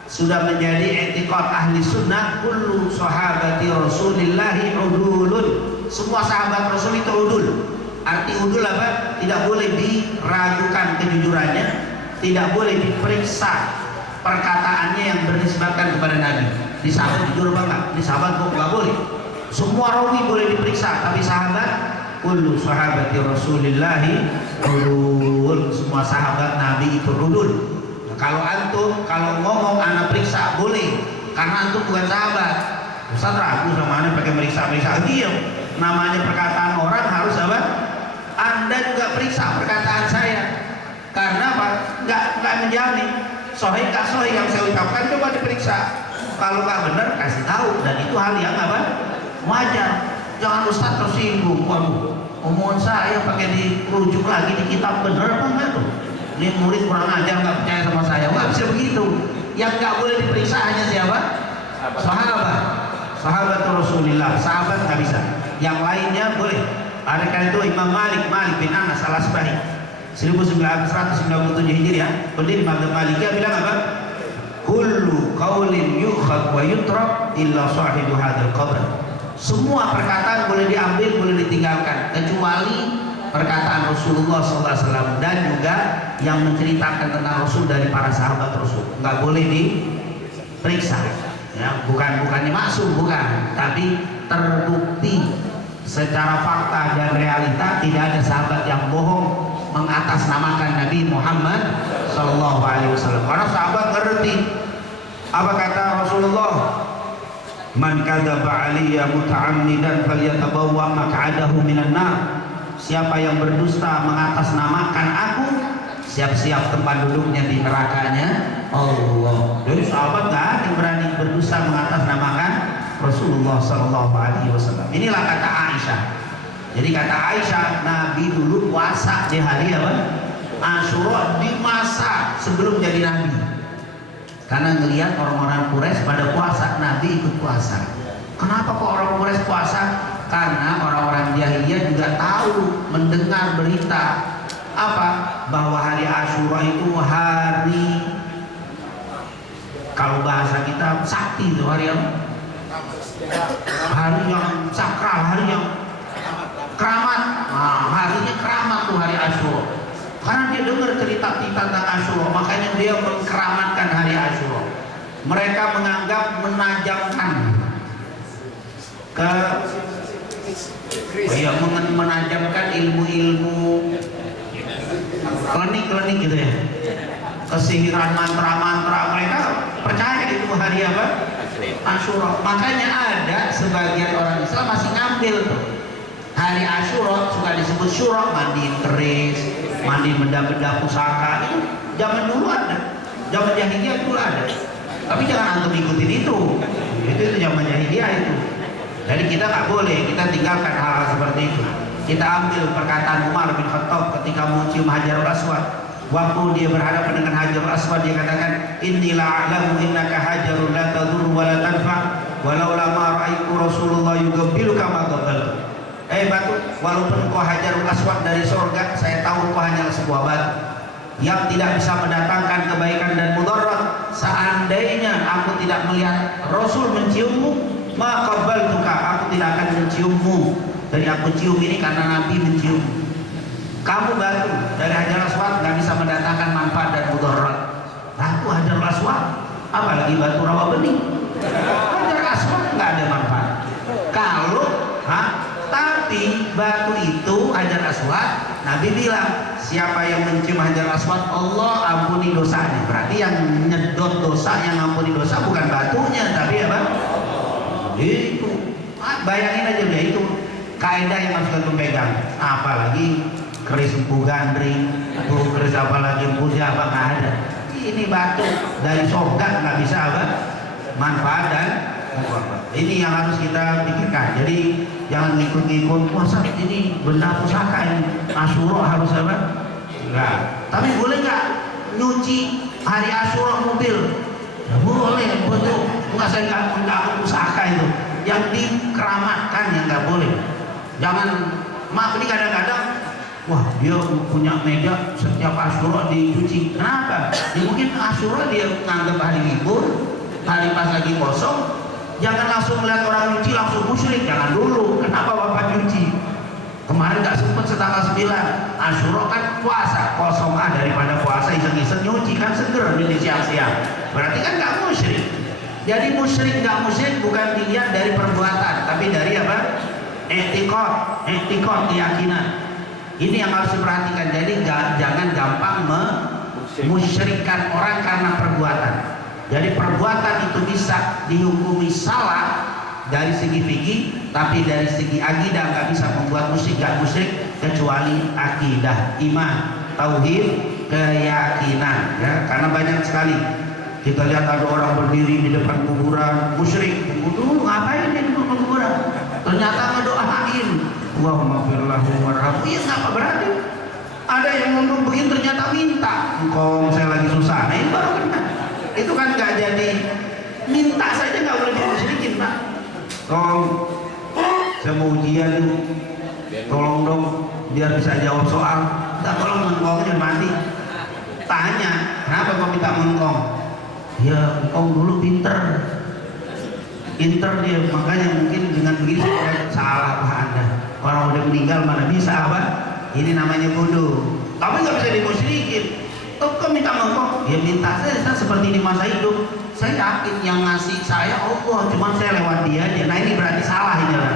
sudah menjadi etikot ahli sunnah. Kullu sahabati Rasulillahi udulun. Semua sahabat Rasul itu udul. Arti udul apa? Tidak boleh diragukan kejujurannya, tidak boleh diperiksa perkataannya yang bernisbatkan kepada Nabi. Di sahabat jujur apa enggak? Di sahabat kok nggak boleh. Semua rawi boleh diperiksa, tapi sahabat kullu sahabati Rasulillahi udul. Semua sahabat Nabi itu udul. Nah, kalau antum kalau ngomong anak periksa boleh, karena antum bukan sahabat. Ustaz ragu sama anak pakai meriksa-meriksa. Diam. Namanya perkataan orang harus apa? Anda juga periksa perkataan saya. Karena apa? Nggak menjamin sahih nggak sahih yang saya ucapkan, coba diperiksa. Kalau nggak benar kasih tahu, dan itu hal yang apa? Wajar. Jangan Ustaz tersinggung, waduh, omongan saya pakai dirujuk lagi di kitab, benar apa enggak tuh? Ini murid kurang ajar, nggak percaya sama saya. Nggak bisa begitu. Yang nggak boleh diperiksa hanya siapa? Sahabat Rasulullah. Sahabat nggak bisa. Yang lainnya boleh. Ada kali itu Imam Malik bin Anas al-Asbahi 1997 Hijriah, pendiri mazhab Malikiyah bilang apa? Kullu qaulin yukhad wa yutrak illa sahibu hadzal qabr. Semua perkataan boleh diambil, boleh ditinggalkan, kecuali perkataan Rasulullah SAW dan juga yang menceritakan tentang Rasul dari para sahabat Rasul. Nggak boleh diperiksa. Ya, bukannya maksum, bukan, tapi terbukti secara fakta dan realita tidak ada sahabat yang bohong mengatasnamakan Nabi Muhammad SAW. Karena sahabat ngerti apa kata Rasulullah. Man kadzaba alayya muta'ammidan falyatabawwa maq'adahu minan nar. Siapa yang berdusta mengatasnamakan aku, siap-siap tempat duduknya di nerakanya Allah. Jadi sahabat gak ada yang berani berdusta mengatasnamakan Rasulullah SAW. Inilah kata Aisyah. Jadi kata Aisyah, Nabi dulu puasa di hari apa? Asyura, di masa sebelum jadi Nabi. Karena ngelihat orang-orang Quraisy pada puasa, Nabi ikut puasa. Kenapa kok orang Quraisy puasa? Karena orang-orang jahiliyah juga tahu, mendengar berita apa? Bahwa hari Asyura itu hari, kalau bahasa kita sakti itu, hari yang sakral, hari yang keramat. Nah, harinya keramat tuh hari Asyura. Karena dia dengar cerita tentang Asyura, makanya dia mengkeramatkan hari Asyura. Mereka menganggap menajamkan menajamkan ilmu-ilmu klinik gitu ya, kesihiran, mantra-mantra. Mereka percaya itu hari apa? Asyura. Makanya ada sebagian orang Islam masih ngambil tuh hari Asyura, suka disebut syura, mandiin keris, mandi benda-benda pusaka. Itu zaman dulu ada, zaman jahiliyah dulu ada. Tapi jangan antum ikutin itu zaman jahiliyah itu. Jadi kita nggak boleh, kita tinggalkan hal-hal seperti itu. Kita ambil perkataan Umar bin Khattab ketika mencium Hajarul Aswad. Waktu dia berhadapan dengan Hajarul Aswad, dia katakan, Inni la'alamu innaka hajarun la tadur wa la tanfa walau lama ra'aitu Rasulullah yugabbiluka ma qabbaltu. Batu, walaupun kau Hajarul Aswad dari surga, saya tahu kau hanyalah sebuah batu yang tidak bisa mendatangkan kebaikan dan mudarat. Seandainya aku tidak melihat Rasul menciummu, ma qabbaltuka, aku tidak akan menciummu. Dari aku cium ini karena Nabi mencium. Kamu batu dari Hajarul Aswad nggak bisa mendatangkan manfaat dan mudarat. Batu Hajarul Aswad, apalagi batu rawa bening. Hajarul Aswad nggak ada manfaat. Tapi batu itu Hajar Aswad, Nabi bilang, siapa yang mencium Hajar Aswad, Allah ampuni dosanya. Berarti yang nyedot dosa, yang ampuni dosa bukan batunya, tapi apa? Itu. Bayangin aja deh, itu kaidah yang harus kita pegang. Apalagi keris empu gandring, keris apalagi empu apa, nggak ada. Ini batu dari surga, nggak bisa apa? Manfaat dan ini yang harus kita pikirkan. Jadi jangan ngikut-ngikut, masa ini benda pusaka yang Asyura harus apa? Enggak. Tapi boleh nggak nyuci hari Asyura mobil? Boleh, betul. Enggak, saya nggak pusaka itu. Yang dikeramatkan yang nggak boleh. Jangan, maaf ini kadang-kadang, wah dia punya meja setiap Asyura dicuci. Kenapa? Ya mungkin Asyura dia nganggap hari libur, hari pas lagi kosong. Jangan langsung melihat orang nyuci langsung musyrik, jangan dulu. Kenapa bapak nyuci? Kemarin nggak sempat setanggal 9 Asyura kan puasa, kosong daripada puasa iseng-iseng nyuci kan seger di siang-siang. Berarti kan nggak musyrik. Jadi musyrik nggak musyrik bukan dilihat dari perbuatan, tapi dari apa? Etikot, keyakinan. Ini yang harus diperhatikan. Jadi jangan gampang memusyrikkan orang karena perbuatan. Jadi perbuatan itu bisa dihukumi salah dari segi fikih, tapi dari segi akidah nggak bisa membuat musyrik. Nggak musyrik kecuali akidah, iman, tauhid, keyakinan ya. Karena banyak sekali kita lihat ada orang berdiri di depan kuburan musyrik, dulu ngapain dia di depan kuburan, ternyata ngedoain Allahumma firlahu warhamhu. Iya, apa berarti ada yang ngomong begitu ternyata minta, engkau saya lagi susah, nah itu baru kena. Itu kan nggak jadi, minta saja nggak boleh dimusyrikin Pak. Saya mau ujian, tolong dong biar bisa jawab soal. Enggak, tolong mengkongnya mati. Tanya, kenapa kau minta mengkong? Ya, engkau dulu pinter dia, makanya mungkin dengan begitu salah Pak Anda. Orang udah meninggal mana bisa apa? Ini namanya bodoh. Tapi nggak bisa dimusyrikin. Kau minta mengkong? Ya minta saya seperti di masa hidup. Saya yakin yang ngasih saya Allah, cuman saya lewat dia aja. Nah ini berarti salah ini lah.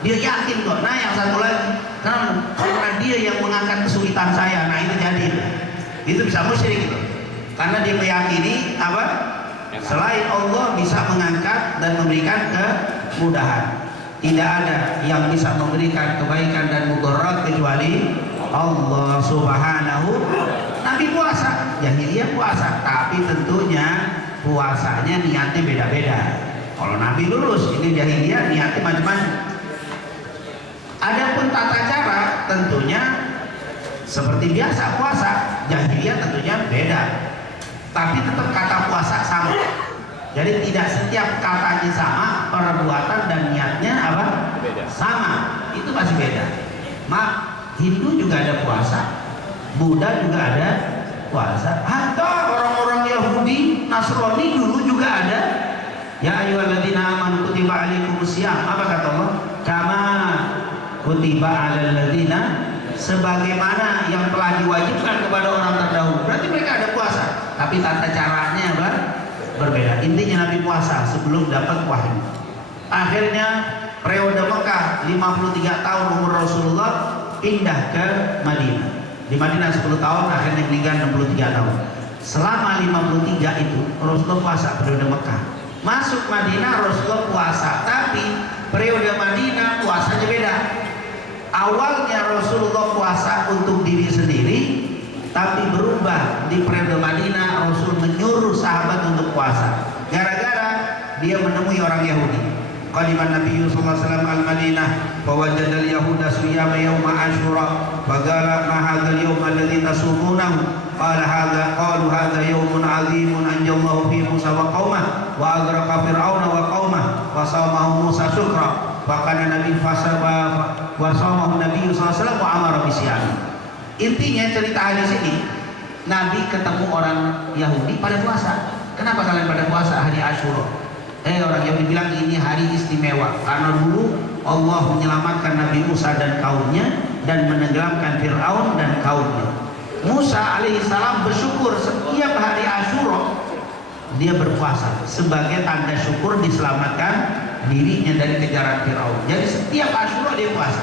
Dia yakin kok. Nah yang satu lagi, karena dia yang mengangkat kesulitan saya. Nah itu jadi, itu bisa musyrik gitu. Karena dia meyakini apa? Selain Allah bisa mengangkat dan memberikan kemudahan. Tidak ada yang bisa memberikan kebaikan dan mudarat kecuali Allah Subhanahu. Nabi puasa, jahiliyah puasa, tapi tentunya puasanya niatnya beda-beda. Kalau Nabi lurus, ini jahiliyah niatnya macam-macam. Adapun tata cara tentunya seperti biasa puasa, jahiliyah tentunya beda. Tapi tetap kata puasa sama. Jadi tidak setiap katanya sama, perbuatan dan niatnya apa? Sama. Itu pasti beda. Hindu juga ada puasa, Buddha juga ada puasa. Hatta orang-orang Yahudi, Nasrani dulu juga ada. Ya ayyuhalladzina amanu kutiba alaikumusiyam. Apa kata Allah? Kama kutiba alal ladzina, sebagaimana yang telah diwajibkan kepada orang terdahulu. Berarti mereka ada puasa, tapi tata caranya apa? Berbeda. Intinya Nabi puasa sebelum dapat wahyu. Akhirnya periode Mekah 53 tahun umur Rasulullah, pindah ke Madinah. Di Madinah 10 tahun, akhirnya meninggal 63 tahun. Selama 53 itu Rasulullah puasa periode Mekah. Masuk Madinah Rasulullah puasa, tapi periode Madinah puasanya beda. Awalnya Rasulullah puasa untuk diri sendiri, tapi berubah di periode Madinah Rasul menyuruh sahabat untuk puasa. Gara-gara dia menemui orang Yahudi. Qadiman Nabi sallallahu alaihi wasallam al-Madinah wa wajada al-yahuda siyama yawma Asyura faqala ma hadzal yawm alladhi tasumunahu qala qalu hadza yawmun 'azimun anjallahu fi Musa wa qaumah wa aghraqa fir'auna wa qaumah wa sawmahu Musa syukra faqala nabi fasaba wa sawmahu Nabi sallallahu alaihi wasallam wa amara bisyami. Intinya cerita hadis ini, Nabi ketemu orang Yahudi pada puasa. Kenapa kalian pada puasa hari Asyura? Orang Yahudi bilang ini hari istimewa karena dulu Allah menyelamatkan Nabi Musa dan kaumnya dan menenggelamkan Fir'aun dan kaumnya. Musa alaihissalam bersyukur setiap hari Asyura dia berpuasa sebagai tanda syukur diselamatkan dirinya dari kejaran Fir'aun. Jadi setiap Asyura dia puasa.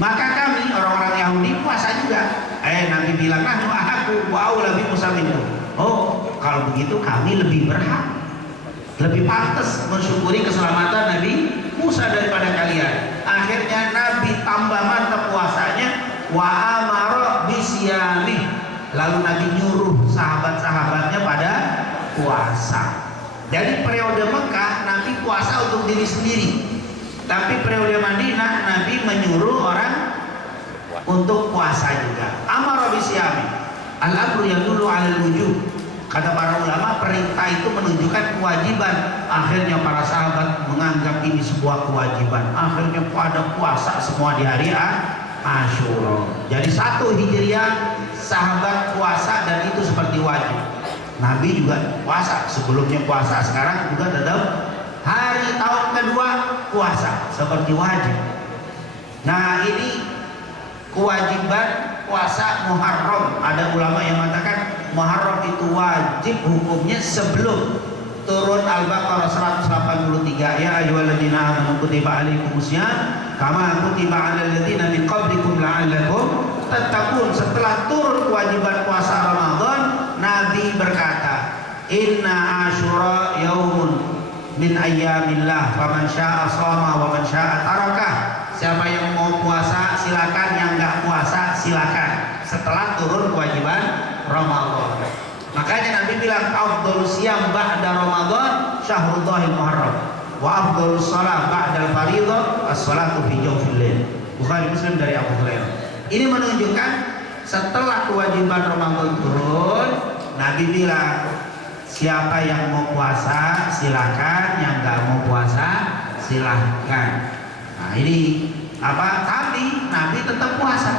Maka kami orang-orang Yahudi puasa juga. Nabi bilang, nahnu ahaqqu wa aula bi Musa minkum. Oh, kalau begitu kami lebih berhak, lebih pantas mensyukuri keselamatan Nabi Musa daripada kalian. Akhirnya Nabi tambah mantap puasanya, wa amara bisyami. Lalu Nabi nyuruh sahabat-sahabatnya pada puasa. Jadi periode Mekah Nabi puasa untuk diri sendiri. Tapi periode Madinah Nabi menyuruh orang untuk puasa juga. Amara bisyami. Al-amru yadullu 'alal wujub. Kata para ulama, perintah itu menunjukkan kewajiban. Akhirnya para sahabat menganggap ini sebuah kewajiban. Akhirnya pada puasa semua di hari Asyura. Jadi 1 Hijriah sahabat puasa dan itu seperti wajib. Nabi juga puasa, sebelumnya puasa, sekarang juga tetap hari tahun kedua puasa seperti wajib. Nah ini kewajiban puasa Muharram. Ada ulama yang mengatakan Muharram itu wajib hukumnya sebelum turun Al-Baqarah 183. Ya ayyuhalladzina amanu kutiba alaikumusiyam kama kutiba alal ladzina min qablikum la'allakum tattaqun. Setelah turun kewajiban puasa Ramadan, Nabi berkata, inna Asyura yaumun min ayyamillah faman syaa shoma wa man syaa tarakah. Siapa yang mau puasa silakan, yang nggak puasa silakan. Setelah turun kewajiban Ramadan. Makanya Nabi bilang afdhalus siyam ba'da Ramadan syahrullahil muharram wa afdhalus shalah ba'dal fardhah as-shalatu fi jawfil lail. Bukhari Muslim dari Abu Hurairah. Ini menunjukkan setelah kewajiban Ramadan turun, Nabi bilang siapa yang mau puasa silakan, yang nggak mau puasa silakan. Nah ini apa? Tapi Nabi tetap puasa.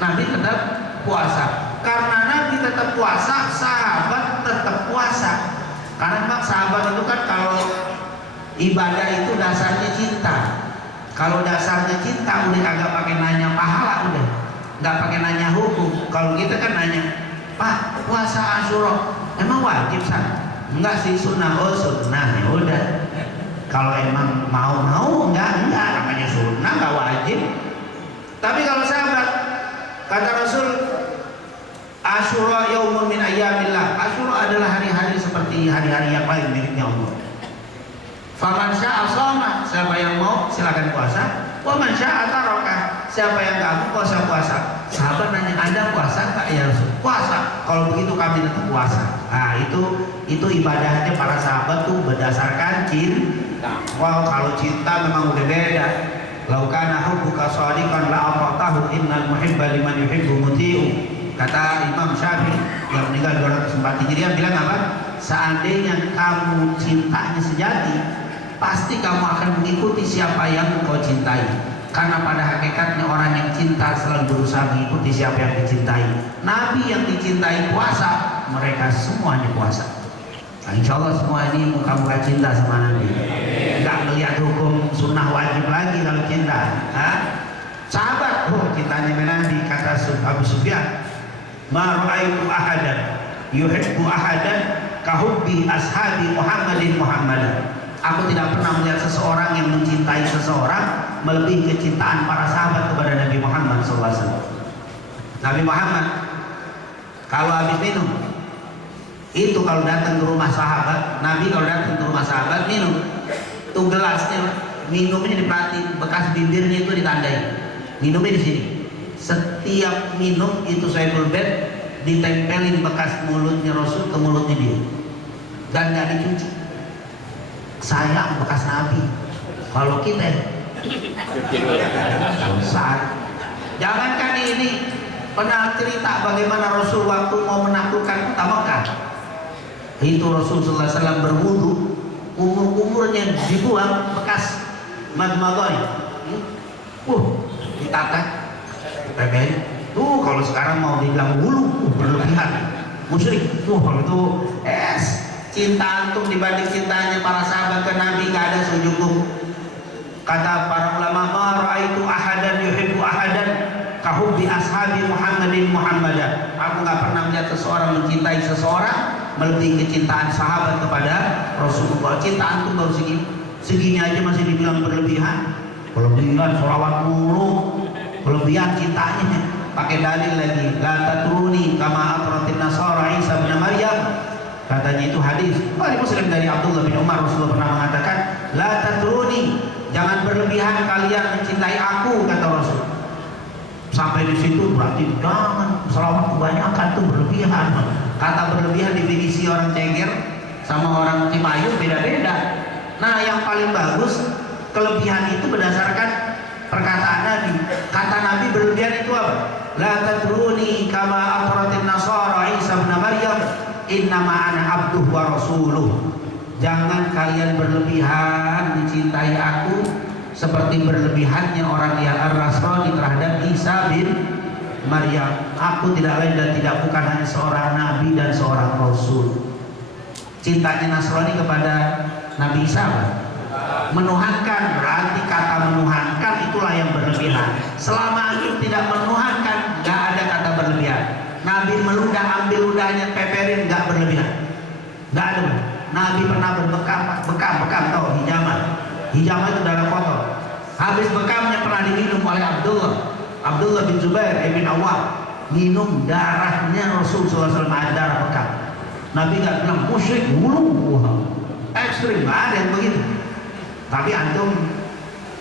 Nabi tetap puasa. Karena Nabi tetap puasa, sahabat tetap puasa. Karena memang sahabat itu kan kalau ibadah itu dasarnya cinta. Kalau dasarnya cinta udah kagak pakai nanya pahala, udah nggak pakai nanya hukum. Kalau kita kan nanya, Pak puasa Asyura emang wajib sah? Enggak sih, sunnah. Oh sunnah, ya udah. Kalau emang mau enggak namanya sunnah, nggak wajib. Tapi kalau sahabat, kata Rasul, Asyura yaumun min ayyamillah. Asyura adalah hari-hari seperti hari-hari yang lain miliknya Allah. Faman syaa shoma, siapa yang mau silakan puasa. Wa man syaa taraka, siapa yang enggak mau puasa. Sahabat nanya, "Anda puasa enggak?" Ya Rasul, "Puasa." Kalau begitu kami tetap puasa. Nah, itu ibadahnya para sahabat tuh berdasarkan cinta. Wow, kalau cinta memang udah beda. Lau kana hubbuka shadiqan la ata'tahu innal muhibba liman yuhibbu muti'u. Kata Imam Syafi'i yang meninggal 204 Hijriah bilang apa? Seandainya kamu cintanya sejati, pasti kamu akan mengikuti siapa yang kau cintai. Karena pada hakikatnya orang yang cinta selalu berusaha mengikuti siapa yang dicintai. Nabi yang dicintai puasa, mereka semuanya puasa. Nah, insya Allah semua ini muka-muka cinta sama Nabi. Enggak melihat hukum sunnah wajib lagi kalau cinta. Hah? Sahabat, cintanya Nabi, kata Abu Sufyan, ma ra'aitu ahadan yuhibbu ahadan kahubbi ashabi Muhammadin Muhammadan. Aku tidak pernah melihat seseorang yang mencintai seseorang melebihi kecintaan para sahabat kepada Nabi Muhammad SAW. Nabi Muhammad kalau habis minum, itu kalau datang ke rumah sahabat, Nabi kalau datang ke rumah sahabat minum, tuh gelasnya minumnya diperhatiin, bekas bibirnya itu ditandai, minumnya di sini. Setiap minum itu Sayyidul Bed ditempelin bekas mulutnya Rasul ke mulutnya dia, dan nggak dicuci. Sayang bekas Nabi. Kalau kita selesai. Jangankan ini, pernah cerita bagaimana Rasul waktu mau menaklukkan kota Mekah. Itu Rasul sallallahu alaihi wasallam berwudu, umurnya dibuang bekas madmadoi. Ditata. Tuh kalau sekarang mau dibilang wulu, berlebihan. Musyrik. Kalau itu cinta antum dibanding cintanya para sahabat ke Nabi gak ada sejukum. Kata para ulama, ma ra'aitu ahadan yuhibbu ahadan kahubbi ashabi Muhammadin Muhammadan. Aku gak pernah melihat seseorang mencintai seseorang melebihi kecintaan sahabat kepada Rasulullah. Cinta antum baru segini aja masih dibilang berlebihan. Berlebihan sholawat mulu, berlebihan cintanya. Pakai dalil lagi, la tatruni kama atratin nasara Isa bin Maryam. Katanya itu hadis Bukhari Muslim dari Abdullah bin Umar. Rasulullah pernah mengatakan, la tatruni, jangan berlebihan kalian mencintai aku, kata Rasul. Sampai di situ berarti jangan selawat kebanyakan, itu berlebihan. Kata berlebihan definisi orang Ceger sama orang Cimayu beda-beda. Nah yang paling bagus kelebihan itu berdasarkan perkataan Nabi. Kata Nabi berlebihan itu apa? La tatruni kama atratin nasara Isa bin Maryam, innama ana abduh wa rasuluh. Jangan kalian berlebihan mencintai aku seperti berlebihannya orang yang Ar-Nasrani terhadap Isa bin Maryam. Aku tidak lain dan tidak bukan hanya seorang nabi dan seorang rasul. Cintanya Nasrani kepada Nabi Isa menuhankan, berarti kata menuhankan itulah yang berlebihan. Selama itu tidak menuhankan, nggak ada kata berlebihan. Nabi meludah, ambil ludahnya, peperin, nggak berlebihan, nggak ada. Nabi pernah bekam tahu hijamah itu darah kotor. Habis bekamnya pernah diminum oleh Abdullah bin Zubair bin Awam, minum darahnya Rasul SAW, ada darah bekam. Nabi nggak bilang musyrik dulu, ekstrim, nggak ada yang begitu. Tapi antum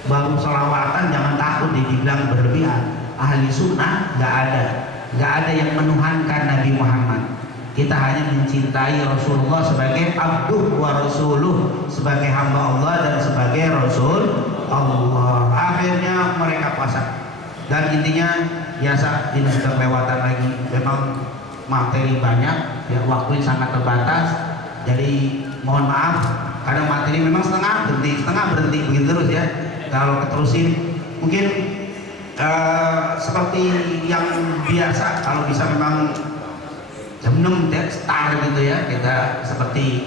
baru selawatan jangan takut dibilang berlebihan. ahli sunnah nggak ada yang menuhankan Nabi Muhammad. Kita hanya mencintai Rasulullah sebagai abduh wa rasuluh, sebagai hamba Allah dan sebagai Rasul Allah. Akhirnya mereka puasa. Dan intinya biasa ini sudah kelewatan lagi. Memang materi banyak, ya waktu sangat terbatas. Jadi mohon maaf, kadang materi memang setengah berhenti begitu terus ya. Kalau keterusin mungkin seperti yang biasa, kalau bisa memang jam 6 start gitu ya, kita seperti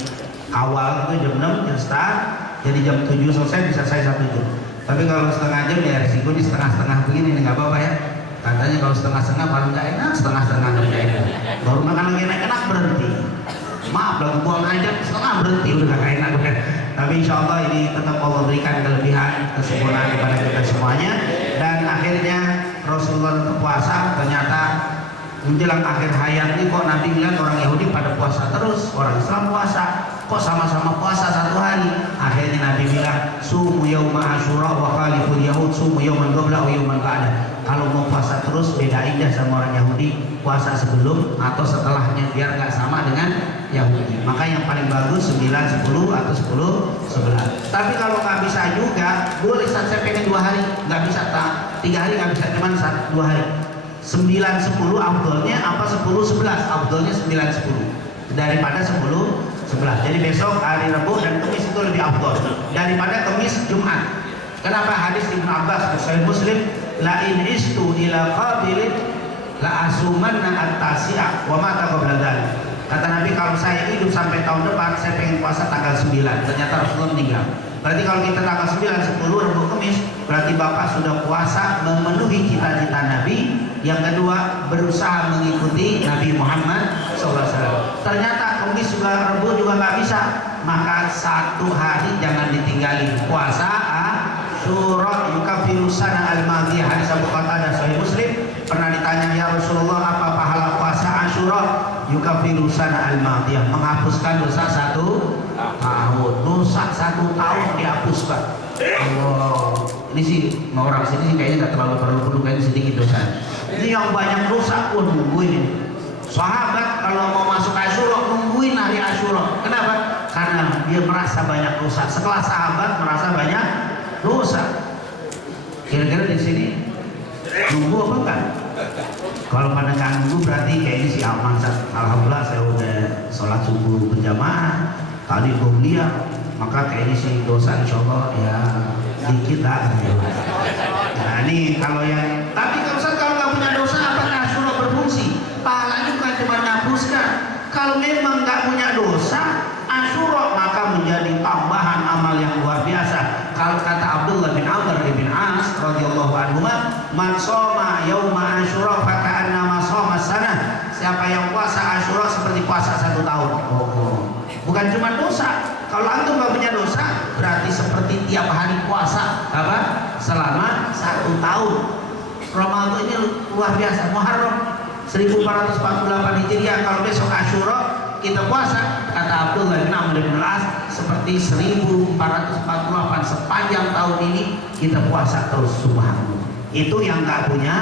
awal itu jam 6 start, jadi jam 7 selesai, bisa saya 1 jam. Tapi kalau setengah jam ya risikonya setengah-setengah begini, nggak apa-apa ya. Katanya kalau setengah-setengah paling nggak enak, setengah-setengah nggak enak. Baru makan lagi enak berhenti. Maaf lah, buang aja setengah berhenti udah nggak enak kan. Tapi insya Allah ini tetap Allah berikan kelebihan, kesempurnaan kepada kita semuanya. Dan akhirnya Rasulullah berpuasa, ternyata menjelang akhir hayat ini kok Nabi bilang orang Yahudi pada puasa terus, orang Islam puasa, kok sama-sama puasa 1 hari. Akhirnya Nabi bilang sumu yauma asyura wa khaliful yahud sumu yauman qabla wa yauman ba'da. Kalau mau puasa terus bedain dah sama orang Yahudi, puasa sebelum atau setelahnya biar nggak sama dengan Yahudi. Maka yang paling bagus 9, 10 atau 10, 11. Tapi kalau nggak bisa juga boleh, saya pengen 2 hari, nggak bisa 3 hari nggak bisa, cuma 2 hari. 9-10 afdolnya apa 10-11? Afdolnya 9-10 daripada 10-11. Jadi besok hari Rabu dan Kamis itu lebih afdol daripada Kamis Jumat. Kenapa? Hadis Ibnu Abbas Sahih Muslim, la in istu ila qabilin la asumanna at-tasi'ah wa ma qabla dzalik. Kata Nabi, kalau saya hidup sampai tahun depan saya pengen puasa tanggal 9. Ternyata Rasulullah meninggal. Berarti kalau kita tanggal 9, 10 Rabu Kamis, berarti Bapak sudah puasa memenuhi cita-cita Nabi. Yang kedua, berusaha mengikuti Nabi Muhammad SAW. Ternyata Kamis juga Rabu juga nggak bisa, maka 1 hari jangan ditinggali puasa Asyura yukaffiru sana al-madiyah. Hadis Abu Qatadah Sahih Muslim. Pernah ditanya, ya Rasulullah, apa pahala puasa Asyura? Yukaffiru sana al-madiyah, menghapuskan dosa 1 tahun. Dosa 1 tahun dihapuskan. Allah, ini sih orang sini sih kayaknya nggak terlalu perlu kayaknya sedikit dosa. Ini yang banyak dosa pun nungguin. Sahabat kalau mau masuk Asyura nungguin hari Asyura. Kenapa? Karena dia merasa banyak dosa. Sekelas sahabat merasa banyak dosa. Kira-kira di sini nunggu apa enggak? Kalau pada nggak nunggu berarti kayaknya si aman. Alhamdulillah saya udah sholat subuh berjamaah. Tadi kuliah, maka kayaknya si dosa insya Allah ya dikit lah. Nah ini kalau yang, tapi kalau nggak punya dosa apakah Asyura berfungsi? Pahalanya bukan cuma menghapuskan. Kalau memang nggak punya dosa Asyura, maka menjadi tambahan amal yang luar biasa. Kalau kata Abdullah bin Amr bin As radhiyallahu anhu, man shoma yauma Asyura faka'annama shoma sanah. Siapa yang puasa Asyura seperti puasa 1 tahun. Bukan cuma dosa. Kalau antum nggak punya dosa, berarti seperti tiap hari puasa apa? Selama 1 tahun. Ramadan ini luar biasa. Muharram 1448 Hijriah, kalau besok Asyura kita puasa, kata Abdullah bin Amr bin As, seperti 1448 sepanjang tahun ini kita puasa terus. Subhanallah. Itu yang nggak punya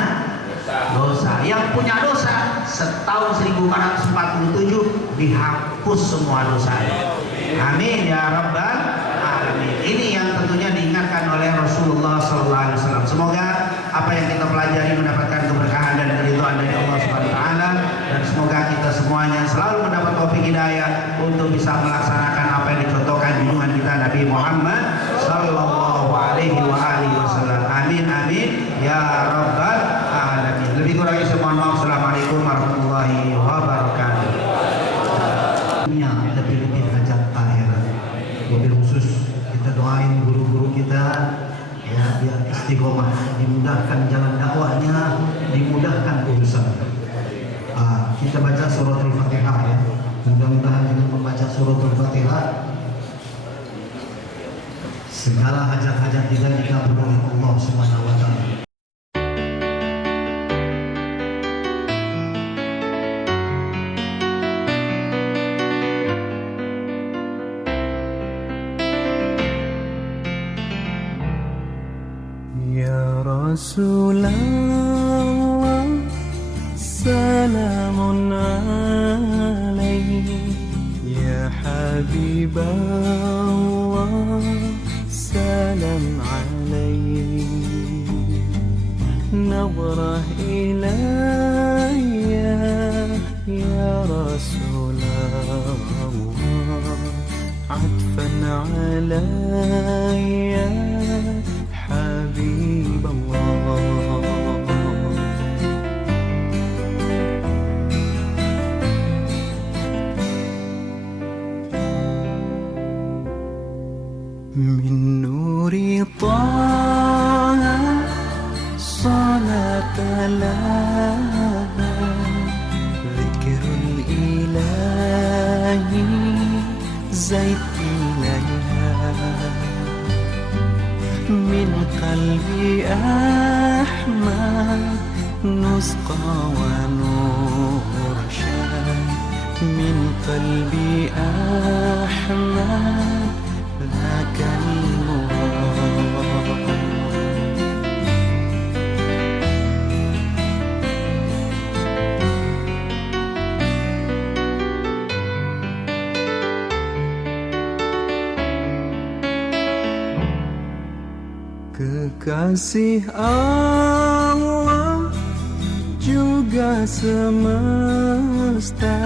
dosa. Yang punya dosa setahun 1447 dihapus semua dosanya. Amin ya rabbal alamin. Ini yang tentunya diingatkan oleh Rasulullah SAW. Semoga apa yang kita pelajari mendapatkan keberkahan dan keridhaan dari Allah Subhanahu wa taala, dan semoga kita semuanya selalu mendapat taufik hidayah untuk bisa melaksanakan apa yang dicontohkan junjungan kita Nabi Muhammad sallallahu alaihi wasallam. Amin amin ya rabbal alamin. Lebih kurangnya saya mohon maaf. Assalamualaikum warahmatullahi wabarakatuh. Lebih hajat akhirat. Wabil khusus kita doain guru-guru kita ya, biar istiqomah, dimudahkan jalan dakwahnya, dimudahkan urusan. Kita baca suratul Fatihah ya. Mudah-mudahan dengan membaca suratul Fatihah segala hajat-hajat kita dikabul oleh Allah Subhanahu wa taala. Ya Rasulullah سلام عليك يا حبيب الله سلام عليك نظرة إلي يا رسول الله عطفا علي حبيب الله من نور طه صلاة لها ذكر الإله زيت إليها من قلبي أحمد نسقى ونرشد من قلبي أحمد ذاك المراد kekasih Allah juga semesta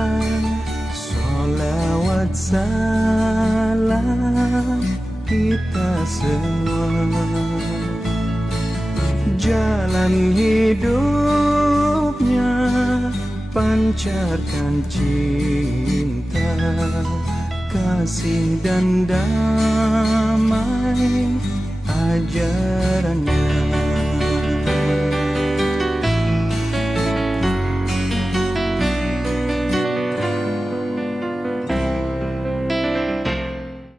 Salawat salam kita semua jalan hidupnya pancarkan cinta kasih dan damai ajarannya